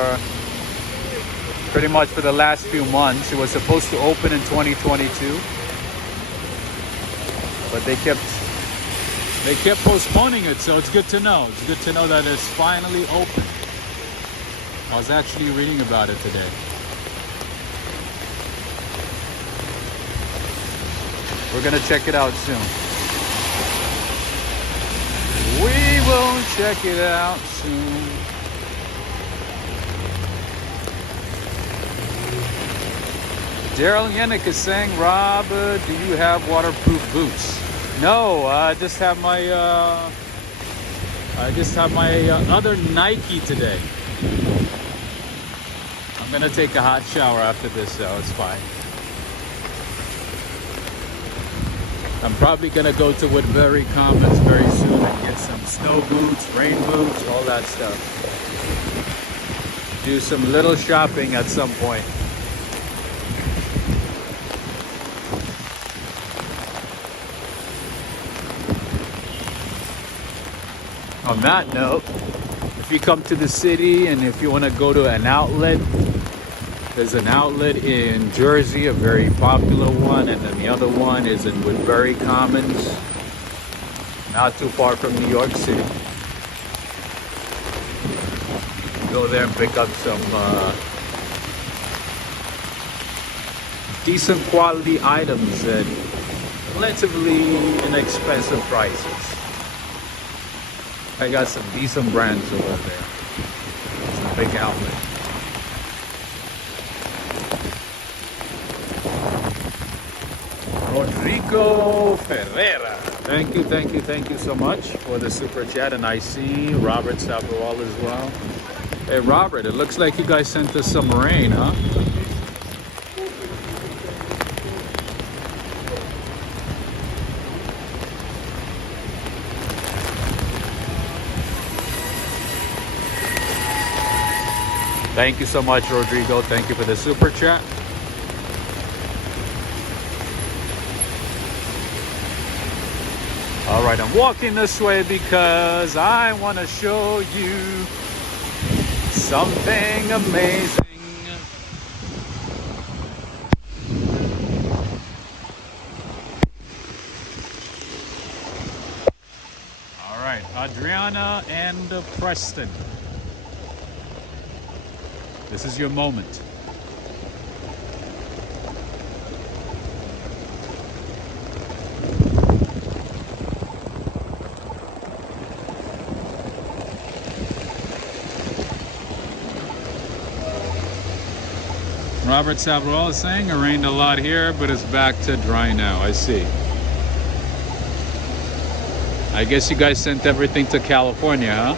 pretty much for the last few months. It was supposed to open in 2022, but they kept postponing it. So it's good to know. It's good to know that it's finally open. I was actually reading about it today. We're gonna check it out soon. We will check it out soon. Daryl Yannick is saying, Rob, do you have waterproof boots? No, I just have my other Nike today. I'm gonna take a hot shower after this, so it's fine. I'm probably gonna go to Woodbury Commons very soon and get some snow boots, rain boots, all that stuff. Do some little shopping at some point. On that note, if you come to the city and if you want to go to an outlet, there's an outlet in Jersey, a very popular one, and then the other one is in Woodbury Commons, not too far from New York City. Go there and pick up some decent quality items at relatively inexpensive prices. I got some decent brands over there. It's a big outlet. Rodrigo Ferreira. Thank you so much for the super chat. And I see Robert Sabarwal as well. Hey Robert, it looks like you guys sent us some rain, huh? Thank you so much, Rodrigo. Thank you for the super chat. All right, I'm walking this way because I want to show you something amazing. All right, Adriana and Preston. This is your moment. Robert Sabarwal is saying it rained a lot here, but it's back to dry now. I see. I guess you guys sent everything to California, huh?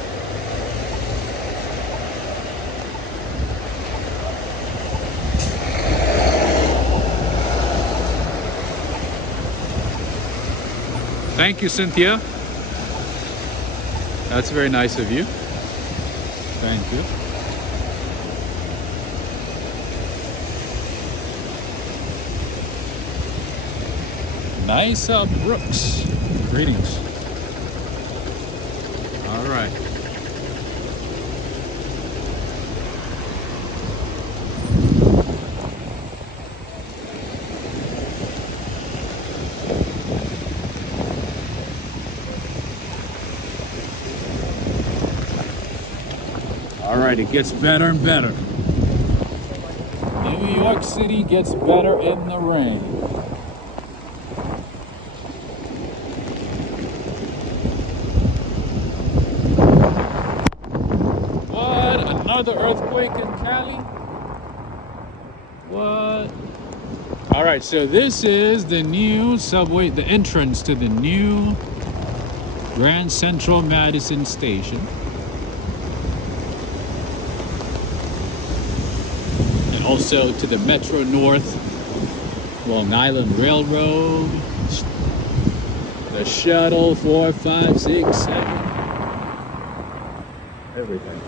Thank you, Cynthia. That's very nice of you. Thank you. Nice Brooks. Greetings. All right. All right, it gets better and better. New York City gets better in the rain. What? Another earthquake in Cali? What? All right, so this is the new subway, the entrance to the new Grand Central Madison Station. Also to the Metro North Long Island Railroad, the shuttle 4, 5, 6, 7, everything.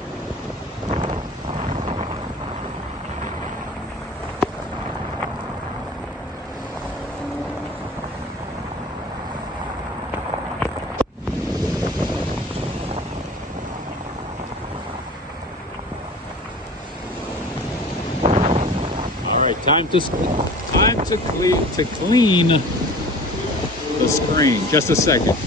Time to clean the screen. Just a second.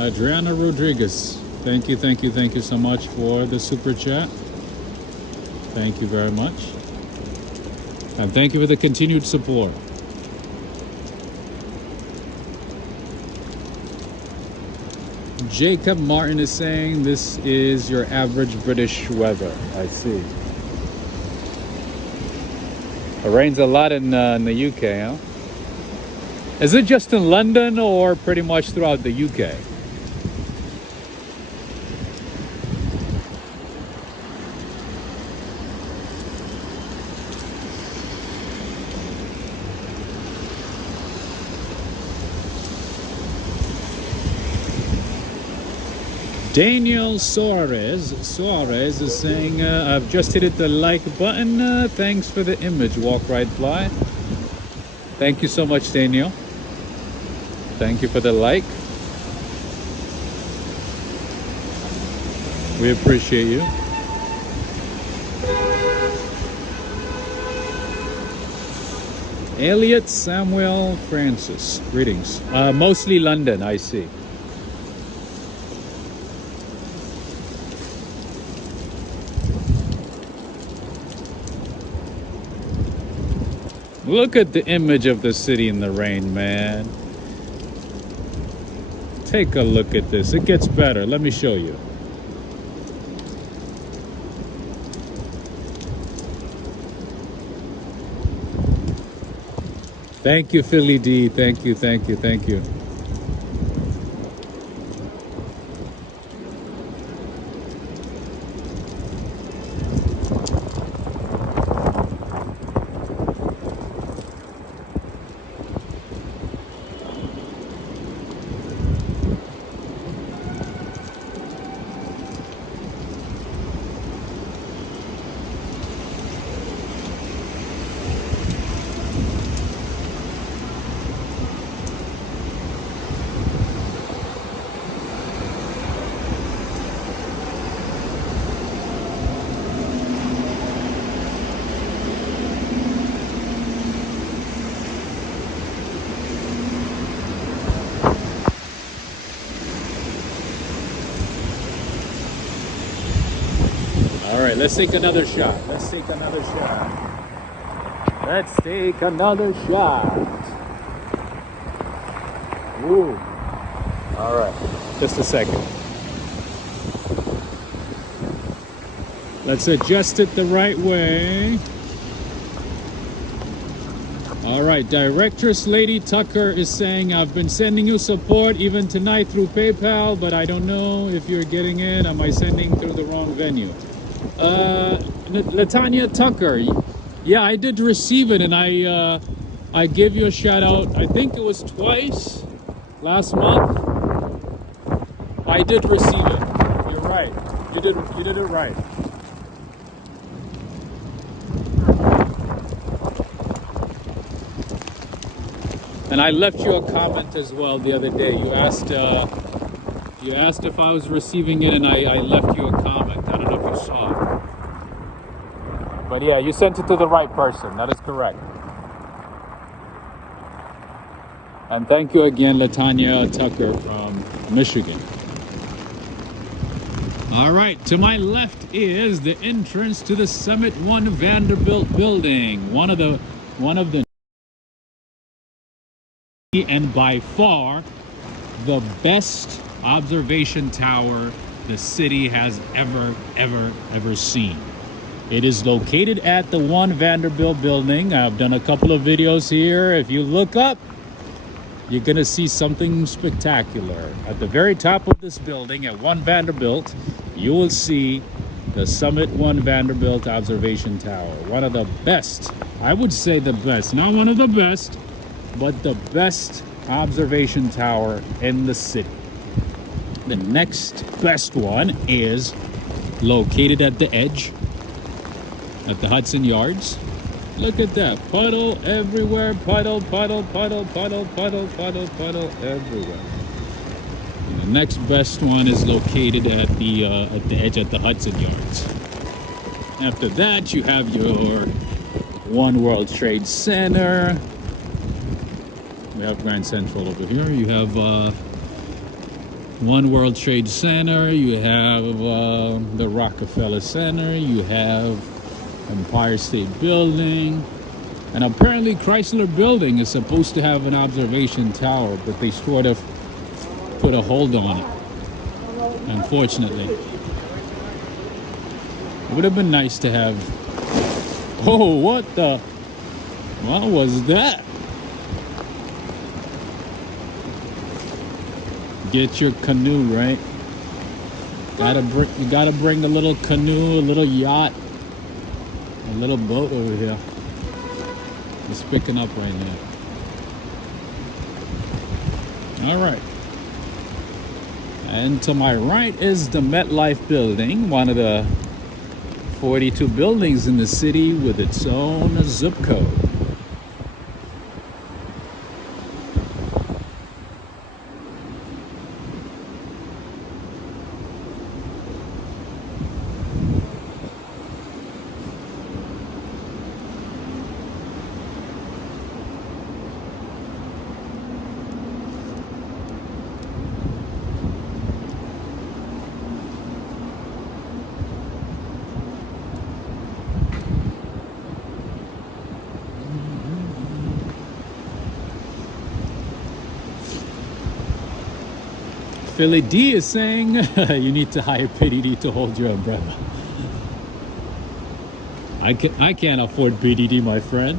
Adriana Rodriguez. Thank you so much for the super chat. Thank you very much. And thank you for the continued support. Jacob Martin is saying this is your average British weather. I see. It rains a lot in the UK, huh? Is it just in London or pretty much throughout the UK? Daniel Suarez is saying, I've just hit the like button. Thanks for the image, walk, ride, fly. Thank you so much, Daniel. Thank you for the like. We appreciate you. Elliot Samuel Francis, greetings. Mostly London, I see. Look at the image of the city in the rain, man. Take a look at this. It gets better. Let me show you. Thank you, Philly D. Thank you. All right, let's take another shot. Ooh. All right, just a second. Let's adjust it the right way. All right, Directress Lady Tucker is saying, I've been sending you support even tonight through PayPal, but I don't know if you're getting it. Am I sending through the wrong venue? Latanya Tucker, yeah, I did receive it, and I gave you a shout out. I think it was twice last month. I did receive it. You're right. You did it right. And I left you a comment as well the other day. You asked if I was receiving it, and I left you a comment. I don't know if you saw it. But yeah, you sent it to the right person. That is correct. And thank you again, Latanya Tucker from Michigan. All right, to my left is the entrance to the Summit One Vanderbilt building. One of the and by far the best observation tower the city has ever seen. It is located at the One Vanderbilt building. I've done a couple of videos here. If you look up, you're gonna see something spectacular. At the very top of this building at One Vanderbilt, you will see the Summit One Vanderbilt observation tower. One of the best, I would say the best, not one of the best, but the best observation tower in the city. The next best one is located at the edge, at the Hudson Yards. Look at that, puddle everywhere, puddle everywhere. And the next best one is located at the edge at the Hudson Yards. After that, you have your One World Trade Center. We have Grand Central over here. You have One World Trade Center, you have the Rockefeller Center, you have Empire State Building, and apparently Chrysler Building is supposed to have an observation tower, but they sort of put a hold on it, unfortunately. It would have been nice to have... Oh, what was that? Get your canoe, right? You gotta bring a little canoe, a little yacht, a little boat over here. It's picking up right now. All right. And to my right is the MetLife building, one of the 42 buildings in the city with its own zip code. Philly D is saying you need to hire PDD to hold your umbrella. I can't afford PDD, my friend.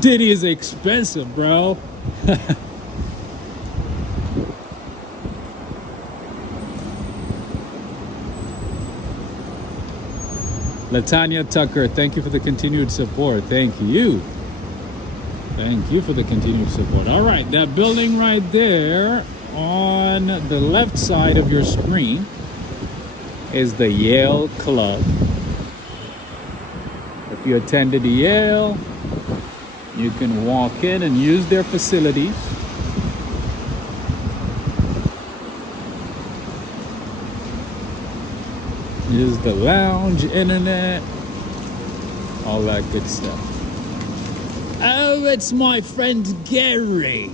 Diddy is expensive, bro. Latanya Tucker, thank you for the continued support. Thank you. Thank you for the continued support. All right, that building right there on the left side of your screen is the Yale Club. If you attended Yale, you can walk in and use their facilities. Use the lounge, internet, all that good stuff. Oh, it's my friend Gary.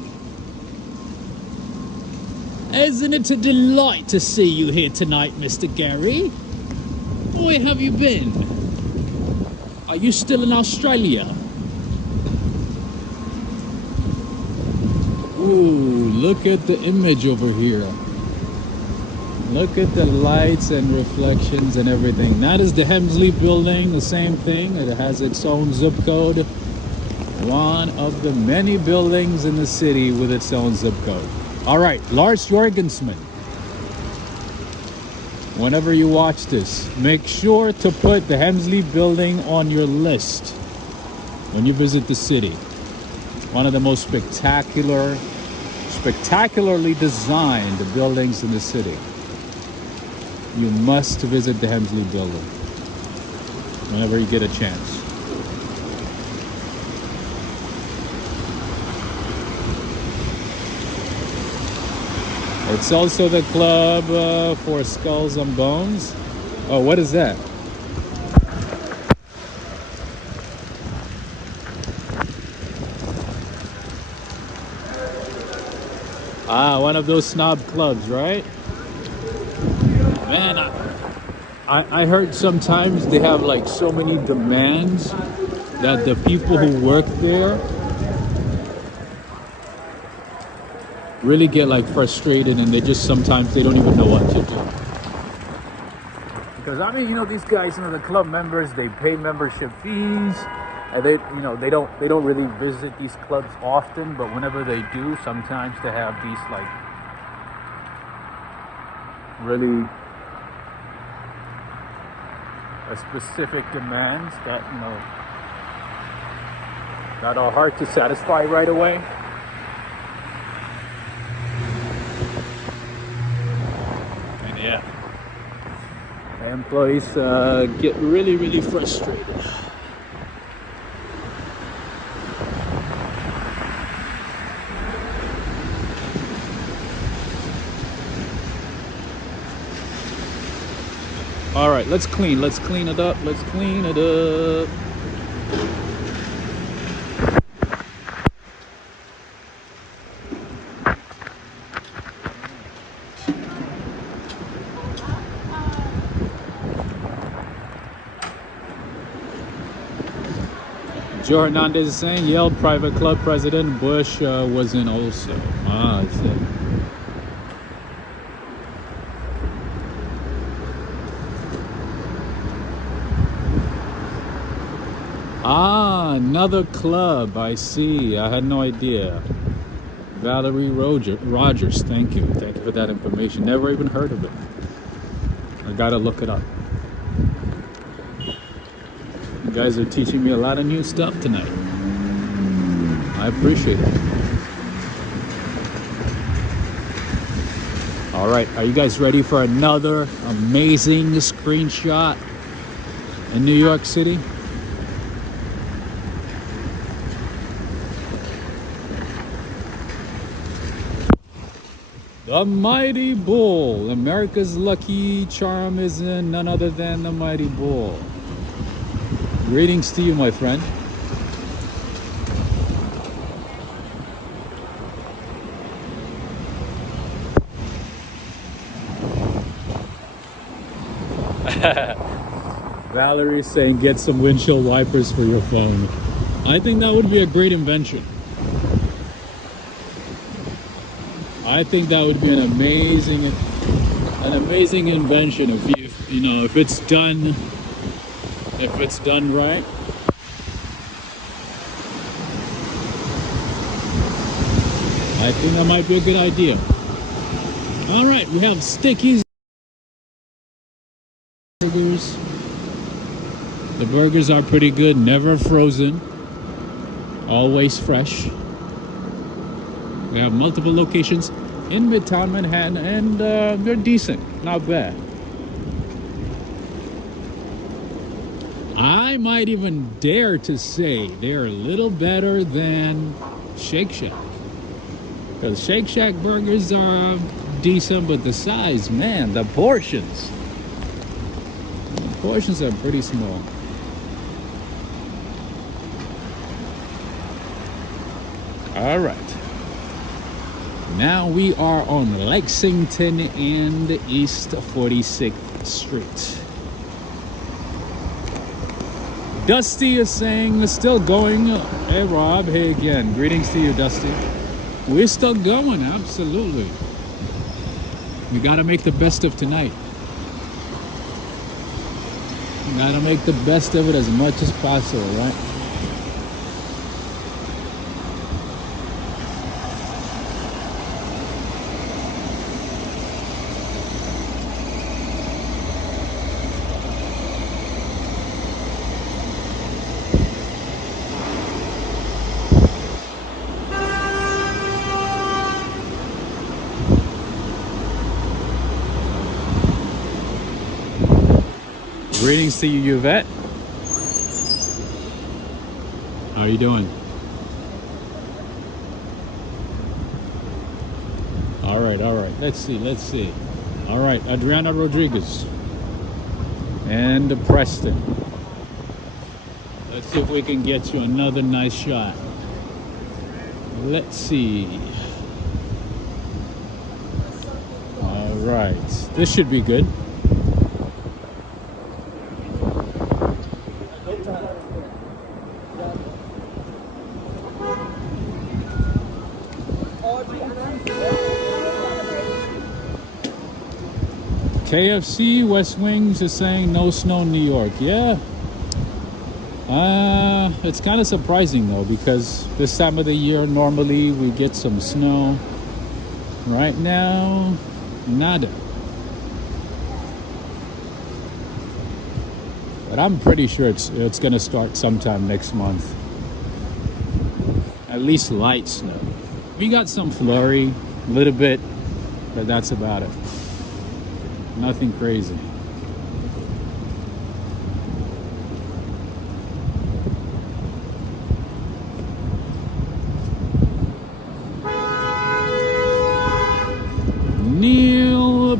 Isn't it a delight to see you here tonight, Mr. Gary? Where have you been? Are you still in Australia? Ooh, look at the image over here. Look at the lights and reflections and everything. That is the Hemsley building, the same thing. It has its own zip code. One of the many buildings in the city with its own zip code. All right, Lars Jorgensman. Whenever you watch this, make sure to put the Hemsley building on your list when you visit the city. One of the most spectacularly designed buildings in the city. You must visit the Hemsley building whenever you get a chance. It's also the club for Skulls and Bones. Oh, what is that? Ah, one of those snob clubs, right? Man, I heard sometimes they have like so many demands that the people who work there really get like frustrated, and they just sometimes they don't even know what to do. Because I mean, you know, these guys, you know, the club members, they pay membership fees, and they, you know, they don't really visit these clubs often, but whenever they do, sometimes they have these like really specific demands that, you know, that are hard to satisfy right away. And yeah, employees get really frustrated. All right, let's clean it up. Joe Hernandez is saying Yale private club president Bush was in also. Ah, I see. Ah, another club. I see. I had no idea. Valerie Rogers. Thank you. Thank you for that information. Never even heard of it. I gotta look it up. You guys are teaching me a lot of new stuff tonight. I appreciate it. All right, are you guys ready for another amazing screenshot in New York City? The Mighty Bull. America's lucky charm is in none other than the Mighty Bull. Greetings to you, my friend. Valerie saying get some windshield wipers for your phone. I think that would be a great invention. I think that would be an amazing invention if it's done right. I think that might be a good idea. All right, we have Stickies burgers. The burgers are pretty good, never frozen, always fresh. We have multiple locations in Midtown Manhattan, and they're decent, not bad. I might even dare to say they're a little better than Shake Shack. Because Shake Shack burgers are decent, but the size, man, the portions are pretty small. All right. Now we are on Lexington and East 46th Street. Dusty is saying, still going. Hey, Rob. Hey, again. Greetings to you, Dusty. We're still going, absolutely. We got to make the best of tonight. We got to make the best of it as much as possible, right? Greetings to you, Yvette. How are you doing? All right. Let's see. All right, Adriana Rodriguez and Preston. Let's see if we can get you another nice shot. Let's see. All right, this should be good. KFC West Wings is saying no snow in New York. Yeah. It's kind of surprising though, because this time of the year normally we get some snow. Right now, nada. But I'm pretty sure it's gonna start sometime next month. At least light snow. We got some flurry, a little bit, but that's about it. Nothing crazy. Neil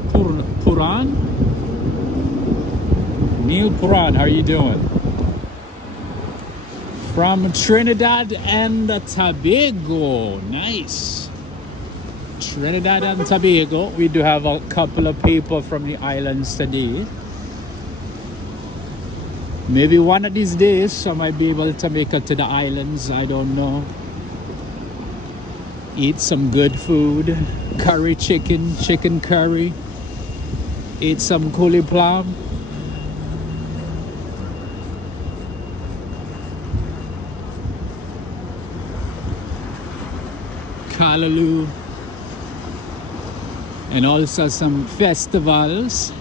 Puran, how are you doing? From Trinidad and Tobago. Nice. Trinidad and Tobago. We do have a couple of people from the islands today. Maybe one of these days I might be able to make it to the islands. I don't know. Eat some good food. Curry chicken, chicken curry. Eat some coulis plum. Callaloo. And also some festivals.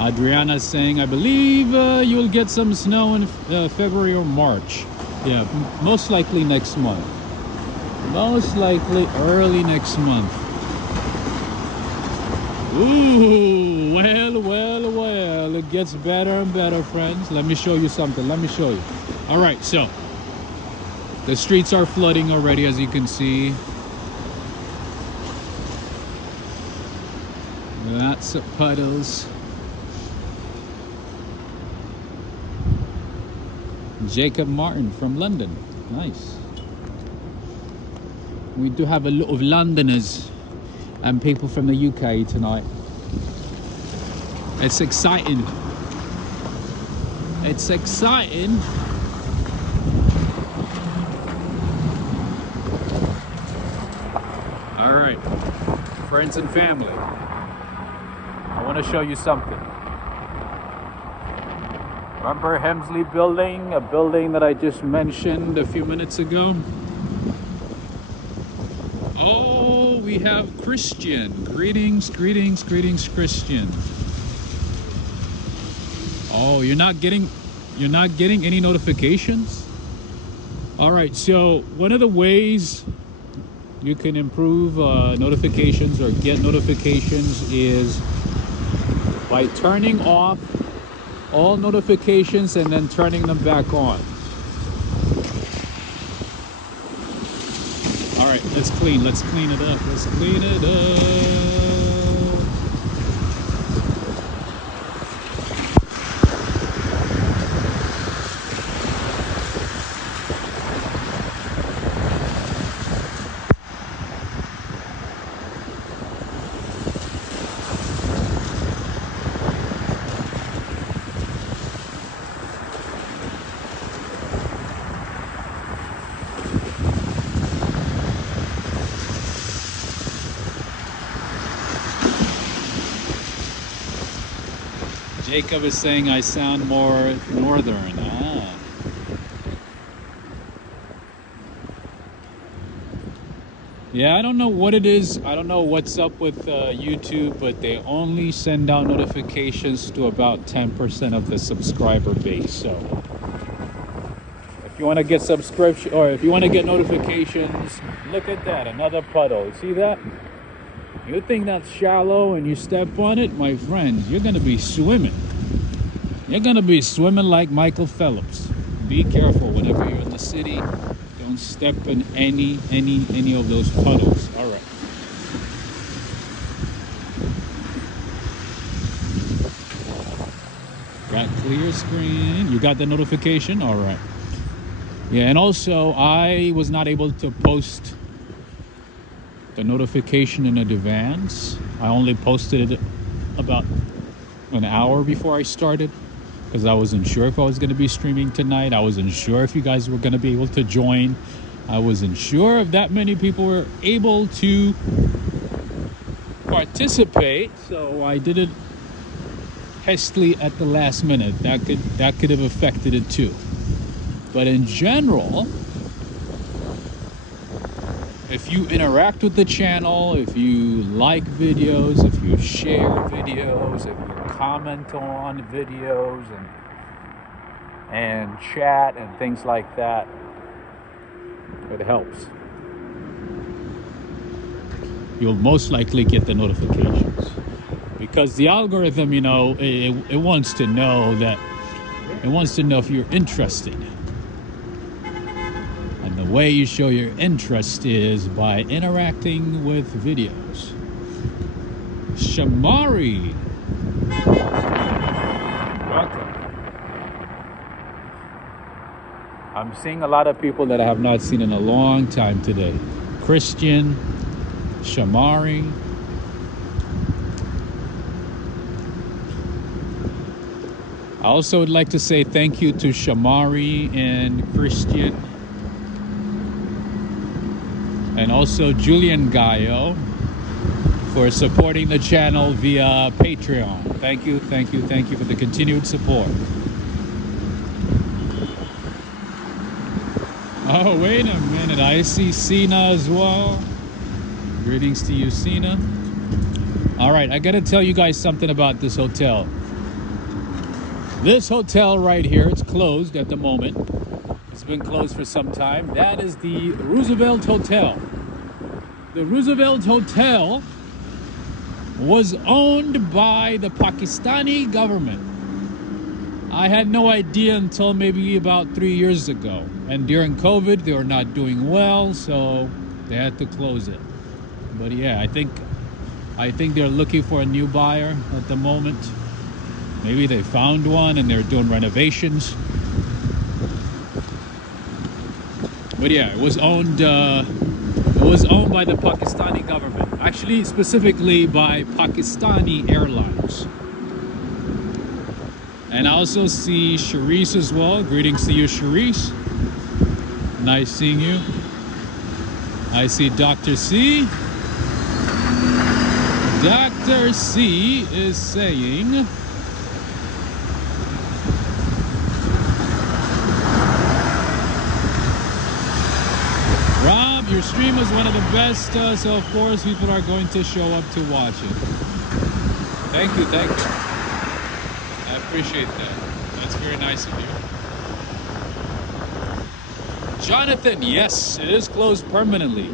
Adriana's saying, I believe you'll get some snow in February or March. Yeah, most likely next month. Most likely early next month. Ooh, well. It gets better and better, friends. Let me show you something. Let me show you. All right, so the streets are flooding already, as you can see. Lots of puddles. Jacob Martin from London. Nice. We do have a lot of Londoners and people from the UK tonight. It's exciting. It's exciting. All right, friends and family, I want to show you something. Remember Hemsley building, a building that I just mentioned a few minutes ago? Oh, we have Christian. Greetings, Christian. Oh, you're not getting any notifications? All right, so one of the ways you can improve notifications or get notifications is by turning off all notifications and then turning them back on. All right, let's clean it up. Let's clean it up. Jacob is saying I sound more northern. Ah. Yeah, I don't know what it is. I don't know what's up with YouTube, but they only send out notifications to about 10% of the subscriber base. So if you want to get subscription, or if you want to get notifications, look at that, another puddle. See that? You think that's shallow and you step on it, my friend, you're going to be swimming. You're going to be swimming like Michael Phelps. Be careful whenever you're in the city. Don't step in any of those puddles. All right. Got clear screen. You got the notification? All right. Yeah, and also I was not able to post the notification in advance. I only posted it about an hour before I started because I wasn't sure if I was going to be streaming tonight. I wasn't sure if you guys were going to be able to join. I wasn't sure if that many people were able to participate, so I did it hastily at the last minute. That could have affected it too. But in general, if you interact with the channel, if you like videos, if you share videos, if you comment on videos and chat and things like that, it helps. You'll most likely get the notifications because the algorithm, you know, it wants to know if you're interested. And the way you show your interest is by interacting with videos. Shamari, welcome. I'm seeing a lot of people that I have not seen in a long time today. Christian, Shamari. also would like to say thank you to Shamari and Christian, and also Julian Gallo for supporting the channel via Patreon. Thank you, thank you, thank you for the continued support. Oh, wait a minute. I see Sina as well. Greetings to you, Sina. All right, I got to tell you guys something about this hotel. This hotel right here, it's closed at the moment. It's been closed for some time. That is the Roosevelt Hotel. The Roosevelt Hotel was owned by the Pakistani government. I had no idea until maybe about 3 years ago. And during COVID, they were not doing well, so they had to close it. But yeah, I think they're looking for a new buyer at the moment. Maybe they found one and they're doing renovations. But yeah, it was owned by the Pakistani government. Actually, specifically by Pakistani Airlines. And I also see Sharice as well. Greetings to you, Sharice. Nice seeing you. I see Dr. C. Dr. C is saying, Rob, your stream is one of the best, so of course people are going to show up to watch it. Thank you, thank you. I appreciate that. That's very nice of you. Jonathan, yes, it is closed permanently.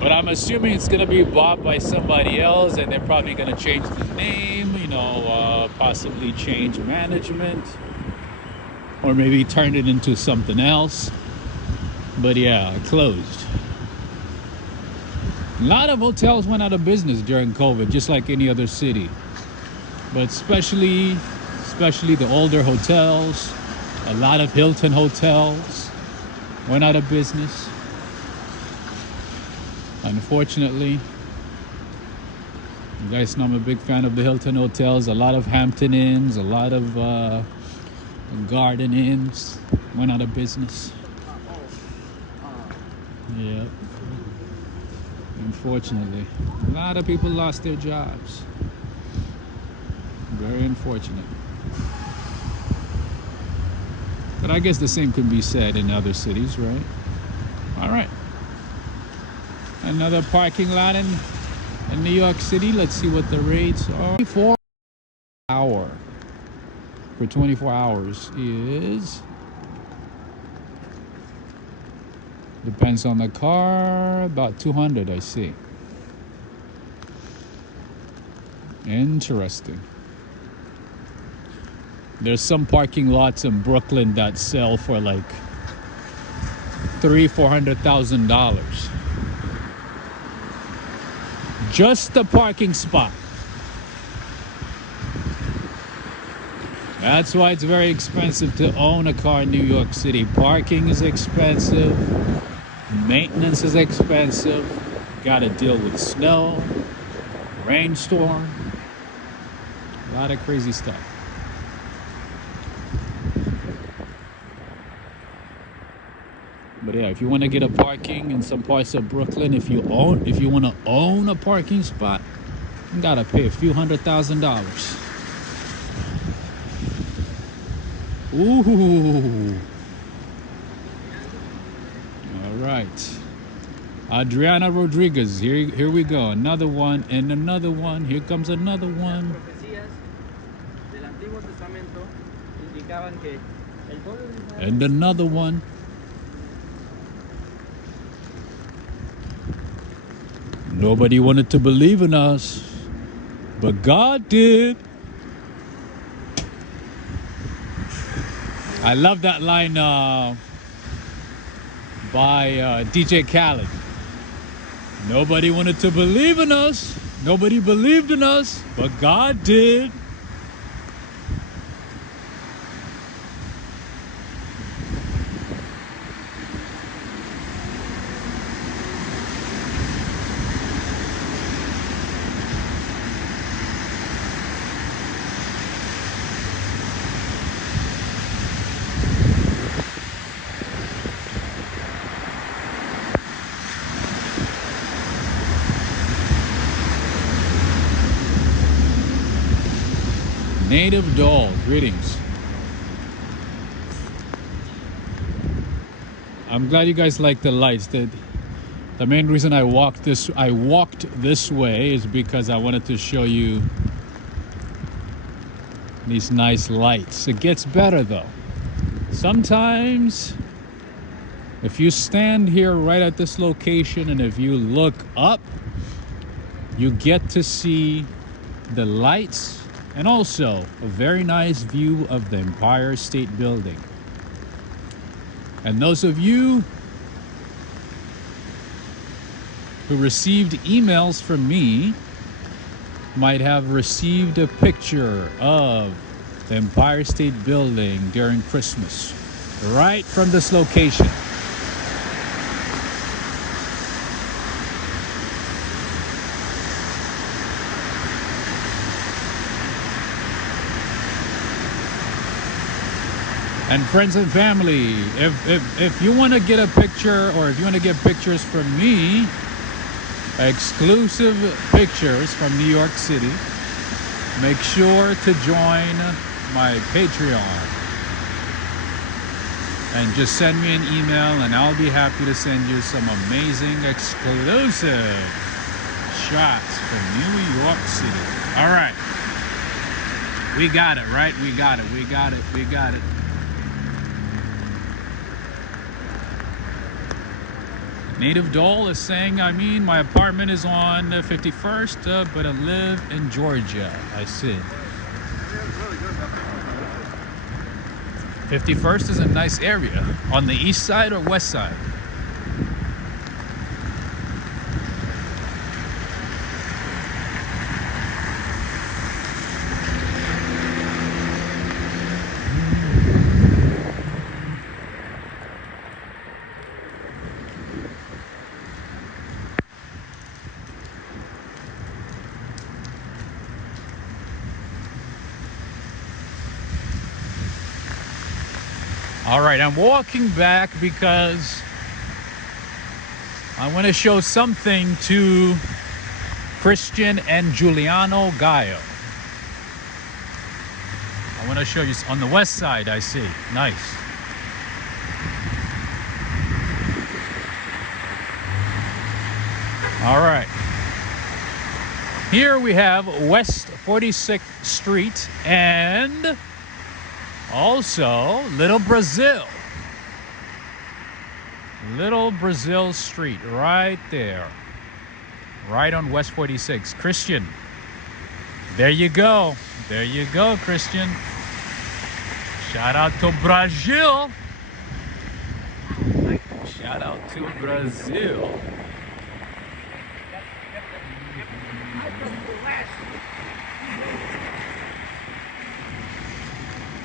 But I'm assuming it's going to be bought by somebody else, and they're probably going to change the name, possibly change management, or maybe turn it into something else. But yeah, closed. A lot of hotels went out of business during COVID, just like any other city. But especially the older hotels, a lot of Hilton hotels went out of business. Unfortunately, you guys know I'm a big fan of the Hilton hotels. A lot of Hampton Inns, a lot of Garden Inns went out of business. Yeah. Unfortunately, a lot of people lost their jobs. Very unfortunate. But I guess the same could be said in other cities, right? All right. Another parking lot in New York City. Let's see what the rates are. 24 hour for 24 hours is, depends on the car, about 200, I see. Interesting. There's some parking lots in Brooklyn that sell for like $300,000-$400,000. Just the parking spot. That's why it's very expensive to own a car in New York City. Parking is expensive. Maintenance is expensive. Got to deal with snow, rainstorm. A lot of crazy stuff. But yeah, if you want to get a parking in some parts of Brooklyn, if you want to own a parking spot, you gotta pay a few $100,000. Ooh. All right. Adriana Rodriguez, here we go. Another one and another one. Here comes another one. And another one. Nobody wanted to believe in us, but God did. I love that line by DJ Khaled. Nobody wanted to believe in us. Nobody believed in us, but God did. Native Doll, greetings. I'm glad you guys like the lights. The main reason I walked this way is because I wanted to show you these nice lights. It gets better though. Sometimes if you stand here right at this location and if you look up, you get to see the lights and also a very nice view of the Empire State Building. And those of you who received emails from me might have received a picture of the Empire State Building during Christmas, right from this location. And friends and family, if you want to get a picture, or if you want to get pictures from me, exclusive pictures from New York City, make sure to join my Patreon. And just send me an email and I'll be happy to send you some amazing exclusive shots from New York City. All right. We got it, right? We got it. Native Doll is saying, my apartment is on 51st, but I live in Georgia. I see. 51st is a nice area. On the east side or west side? All right, I'm walking back because I want to show something to Christian and Giuliano Gallo. I want to show you on the west side, I see. Nice. All right. Here we have West 46th Street and also Little Brazil. Little Brazil Street right there. Right on West 46. Christian. There you go. There you go, Christian. Shout out to Brazil. Shout out to Brazil.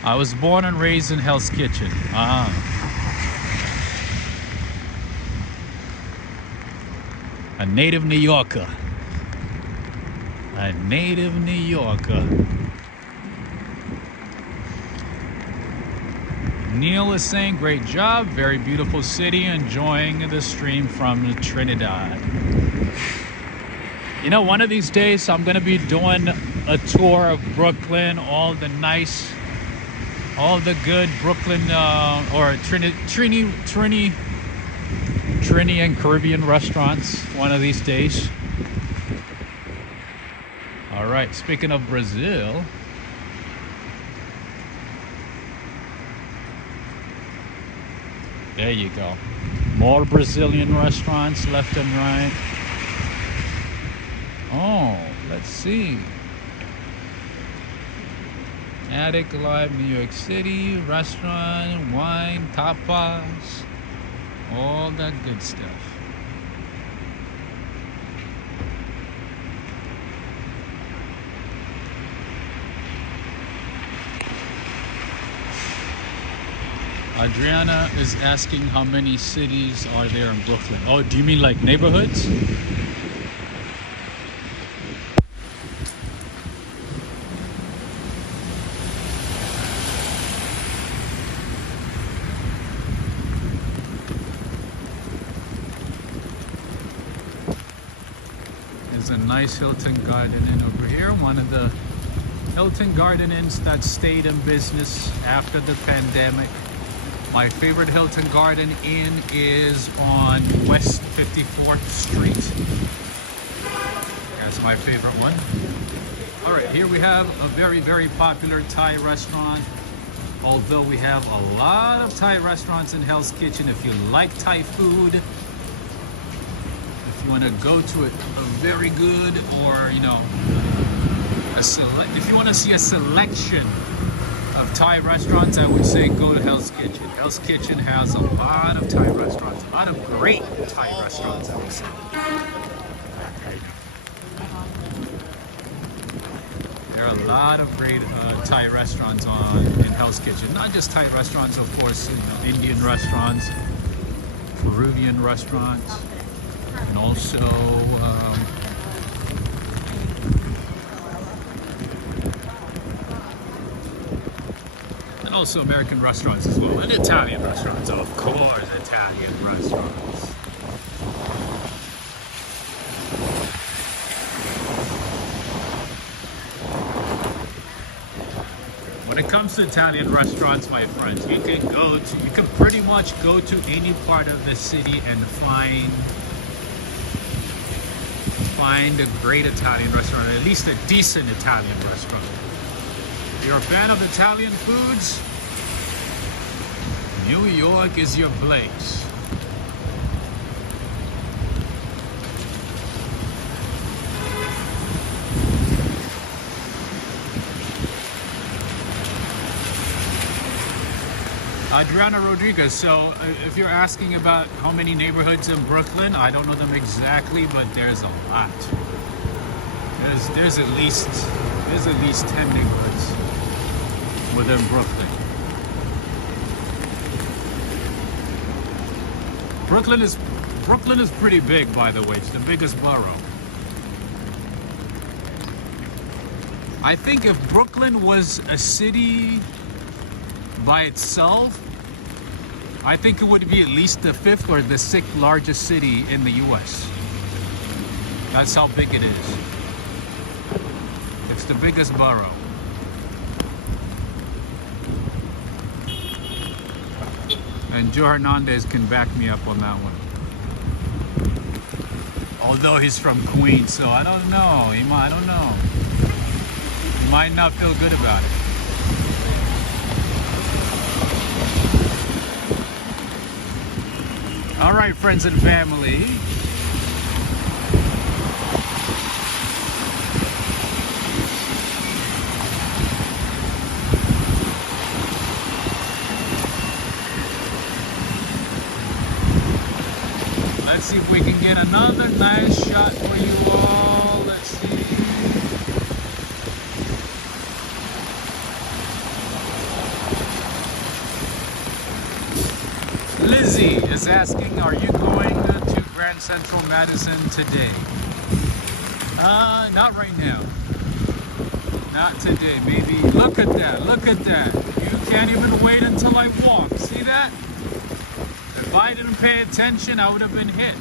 I was born and raised in Hell's Kitchen. A native New Yorker. A native New Yorker. Neil is saying, great job. Very beautiful city. Enjoying the stream from Trinidad. You know, one of these days I'm going to be doing a tour of Brooklyn, all the good Brooklyn or Trini and Caribbean restaurants one of these days. All right, speaking of Brazil, there you go. More Brazilian restaurants left and right. Oh, let's see. Attic Live, New York City, restaurant, wine, tapas, all that good stuff. Adriana is asking how many cities are there in Brooklyn. Oh, do you mean like neighborhoods? There's a nice Hilton Garden Inn over here, one of the Hilton Garden Inns that stayed in business after the pandemic. My favorite Hilton Garden Inn is on West 54th Street. That's my favorite one. All right, here we have a very, very popular Thai restaurant. Although we have a lot of Thai restaurants in Hell's Kitchen, if you like Thai food, if you want to go to a very good, or you know, if you want to see a selection of Thai restaurants, I would say go to Hell's Kitchen. Hell's Kitchen has a lot of Thai restaurants, a lot of great Thai restaurants, I would say. There are a lot of great Thai restaurants in Hell's Kitchen. Not just Thai restaurants, of course, you know, Indian restaurants, Peruvian restaurants, and also American restaurants as well, and Italian restaurants, of course, Italian restaurants. When it comes to Italian restaurants, my friends, you can pretty much go to any part of the city and find a great Italian restaurant, at least a decent Italian restaurant. If you're a fan of Italian foods, New York is your place. Adriana Rodriguez, so if you're asking about how many neighborhoods in Brooklyn, I don't know them exactly, but there's a lot. There's at least 10 neighborhoods within Brooklyn. Brooklyn is pretty big, by the way. It's the biggest borough. I think if Brooklyn was a city by itself, I think it would be at least the 5th or the 6th largest city in the US. That's how big it is. It's the biggest borough. And Joe Hernandez can back me up on that one. Although he's from Queens, so I don't know. I don't know. He might not feel good about it. All right, friends and family. Let's see if we can get another nice shot for you all. Let's see. Lizzie is asking, are you going to Grand Central Madison today? Not right now. Not today. Maybe. Look at that. Look at that. You can't even wait until I walk. See that? If I didn't pay attention, I would have been hit.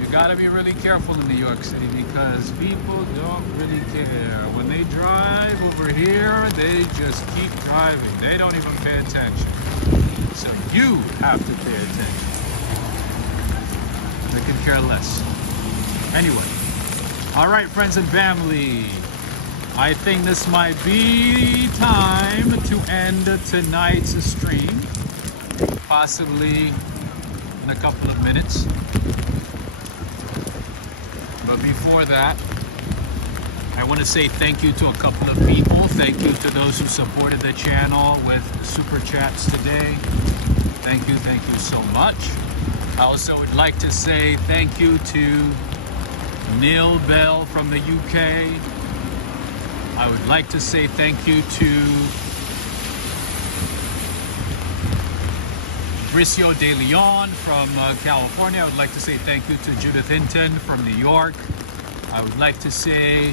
You gotta be really careful in New York City because people don't really care. When they drive over here, they just keep driving. They don't even pay attention. So you have to pay attention. They can care less. Anyway. All right, friends and family. I think this might be time to end tonight's stream, possibly in a couple of minutes. But before that, I want to say thank you to a couple of people. Thank you to those who supported the channel with super chats today. Thank you so much. I also would like to say thank you to Neil Bell from the UK. I would like to say thank you to Bricio De Leon from California. I would like to say thank you to Judith Hinton from New York. I would like to say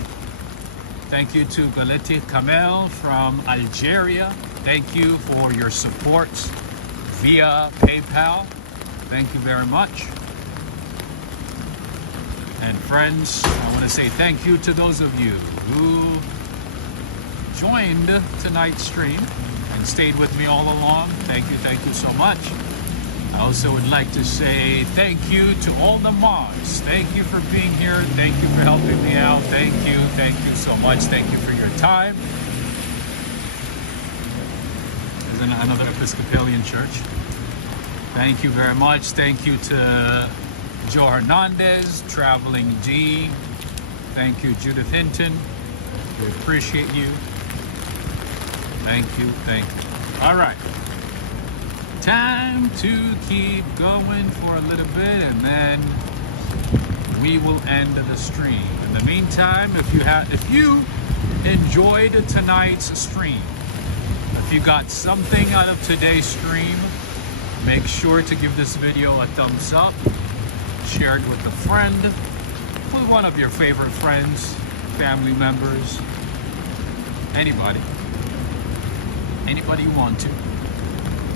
thank you to Galeti Kamel from Algeria. Thank you for your support via PayPal. Thank you very much. And friends, I want to say thank you to those of you who joined tonight's stream and stayed with me all along. Thank you so much. I also would like to say thank you to all the mods. Thank you for being here. Thank you for helping me out. Thank you so much. Thank you for your time. There's another Episcopalian church. Thank you very much. Thank you to Joe Hernandez, Traveling G. Thank you, Judith Hinton. We appreciate you. Thank you. All right. Time to keep going for a little bit, and then we will end the stream. In the meantime, if you enjoyed tonight's stream, if you got something out of today's stream, make sure to give this video a thumbs up, share it with a friend, with one of your favorite friends, family members, anybody you want to.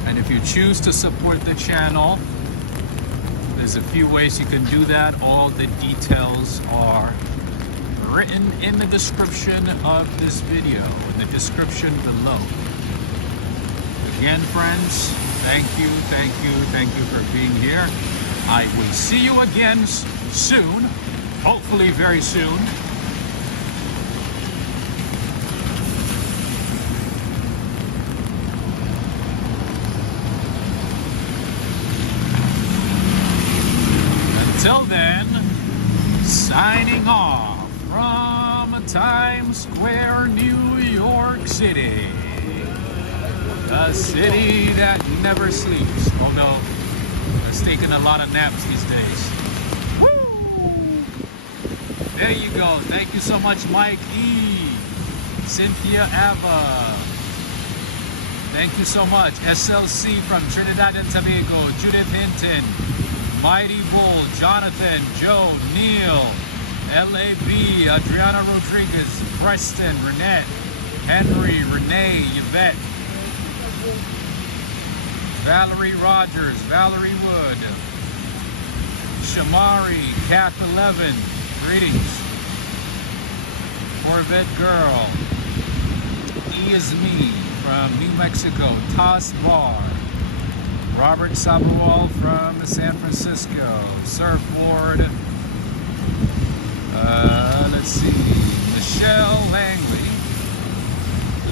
And if you choose to support the channel, there's a few ways you can do that. All the details are written in the description of this video, in the description below. Again, friends, thank you for being here. I will see you again soon, hopefully very soon. Until then, signing off from Times Square, New York City. The city that never sleeps, although it's taking a lot of naps these days. Woo! There you go. Thank you so much, Mike E. Cynthia Ava. Thank you so much. SLC from Trinidad and Tobago. Judith Hinton. Mighty Bull. Jonathan. Joe. Neil. LAB. Adriana Rodriguez. Preston. Renette. Henry. Renee. Yvette. Valerie Rogers, Valerie Wood, Shamari, Cap 11, greetings. Corvette Girl, E is me from New Mexico, Toss Bar, Robert Sabual from San Francisco, Surfboard, let's see, Michelle Langley,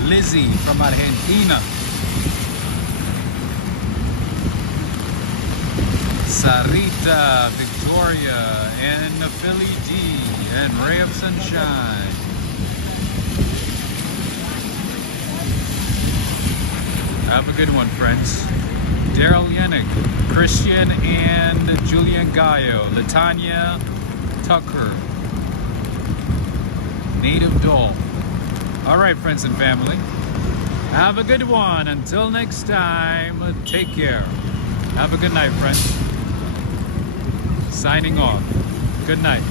Lizzie from Argentina, Sarita, Victoria, and Philly D, and Ray of Sunshine. Have a good one, friends. Daryl Yannick, Christian and Julian Gallo, Latanya Tucker, Native Doll. All right, friends and family. Have a good one. Until next time, take care. Have a good night, friends. Signing off. Good night.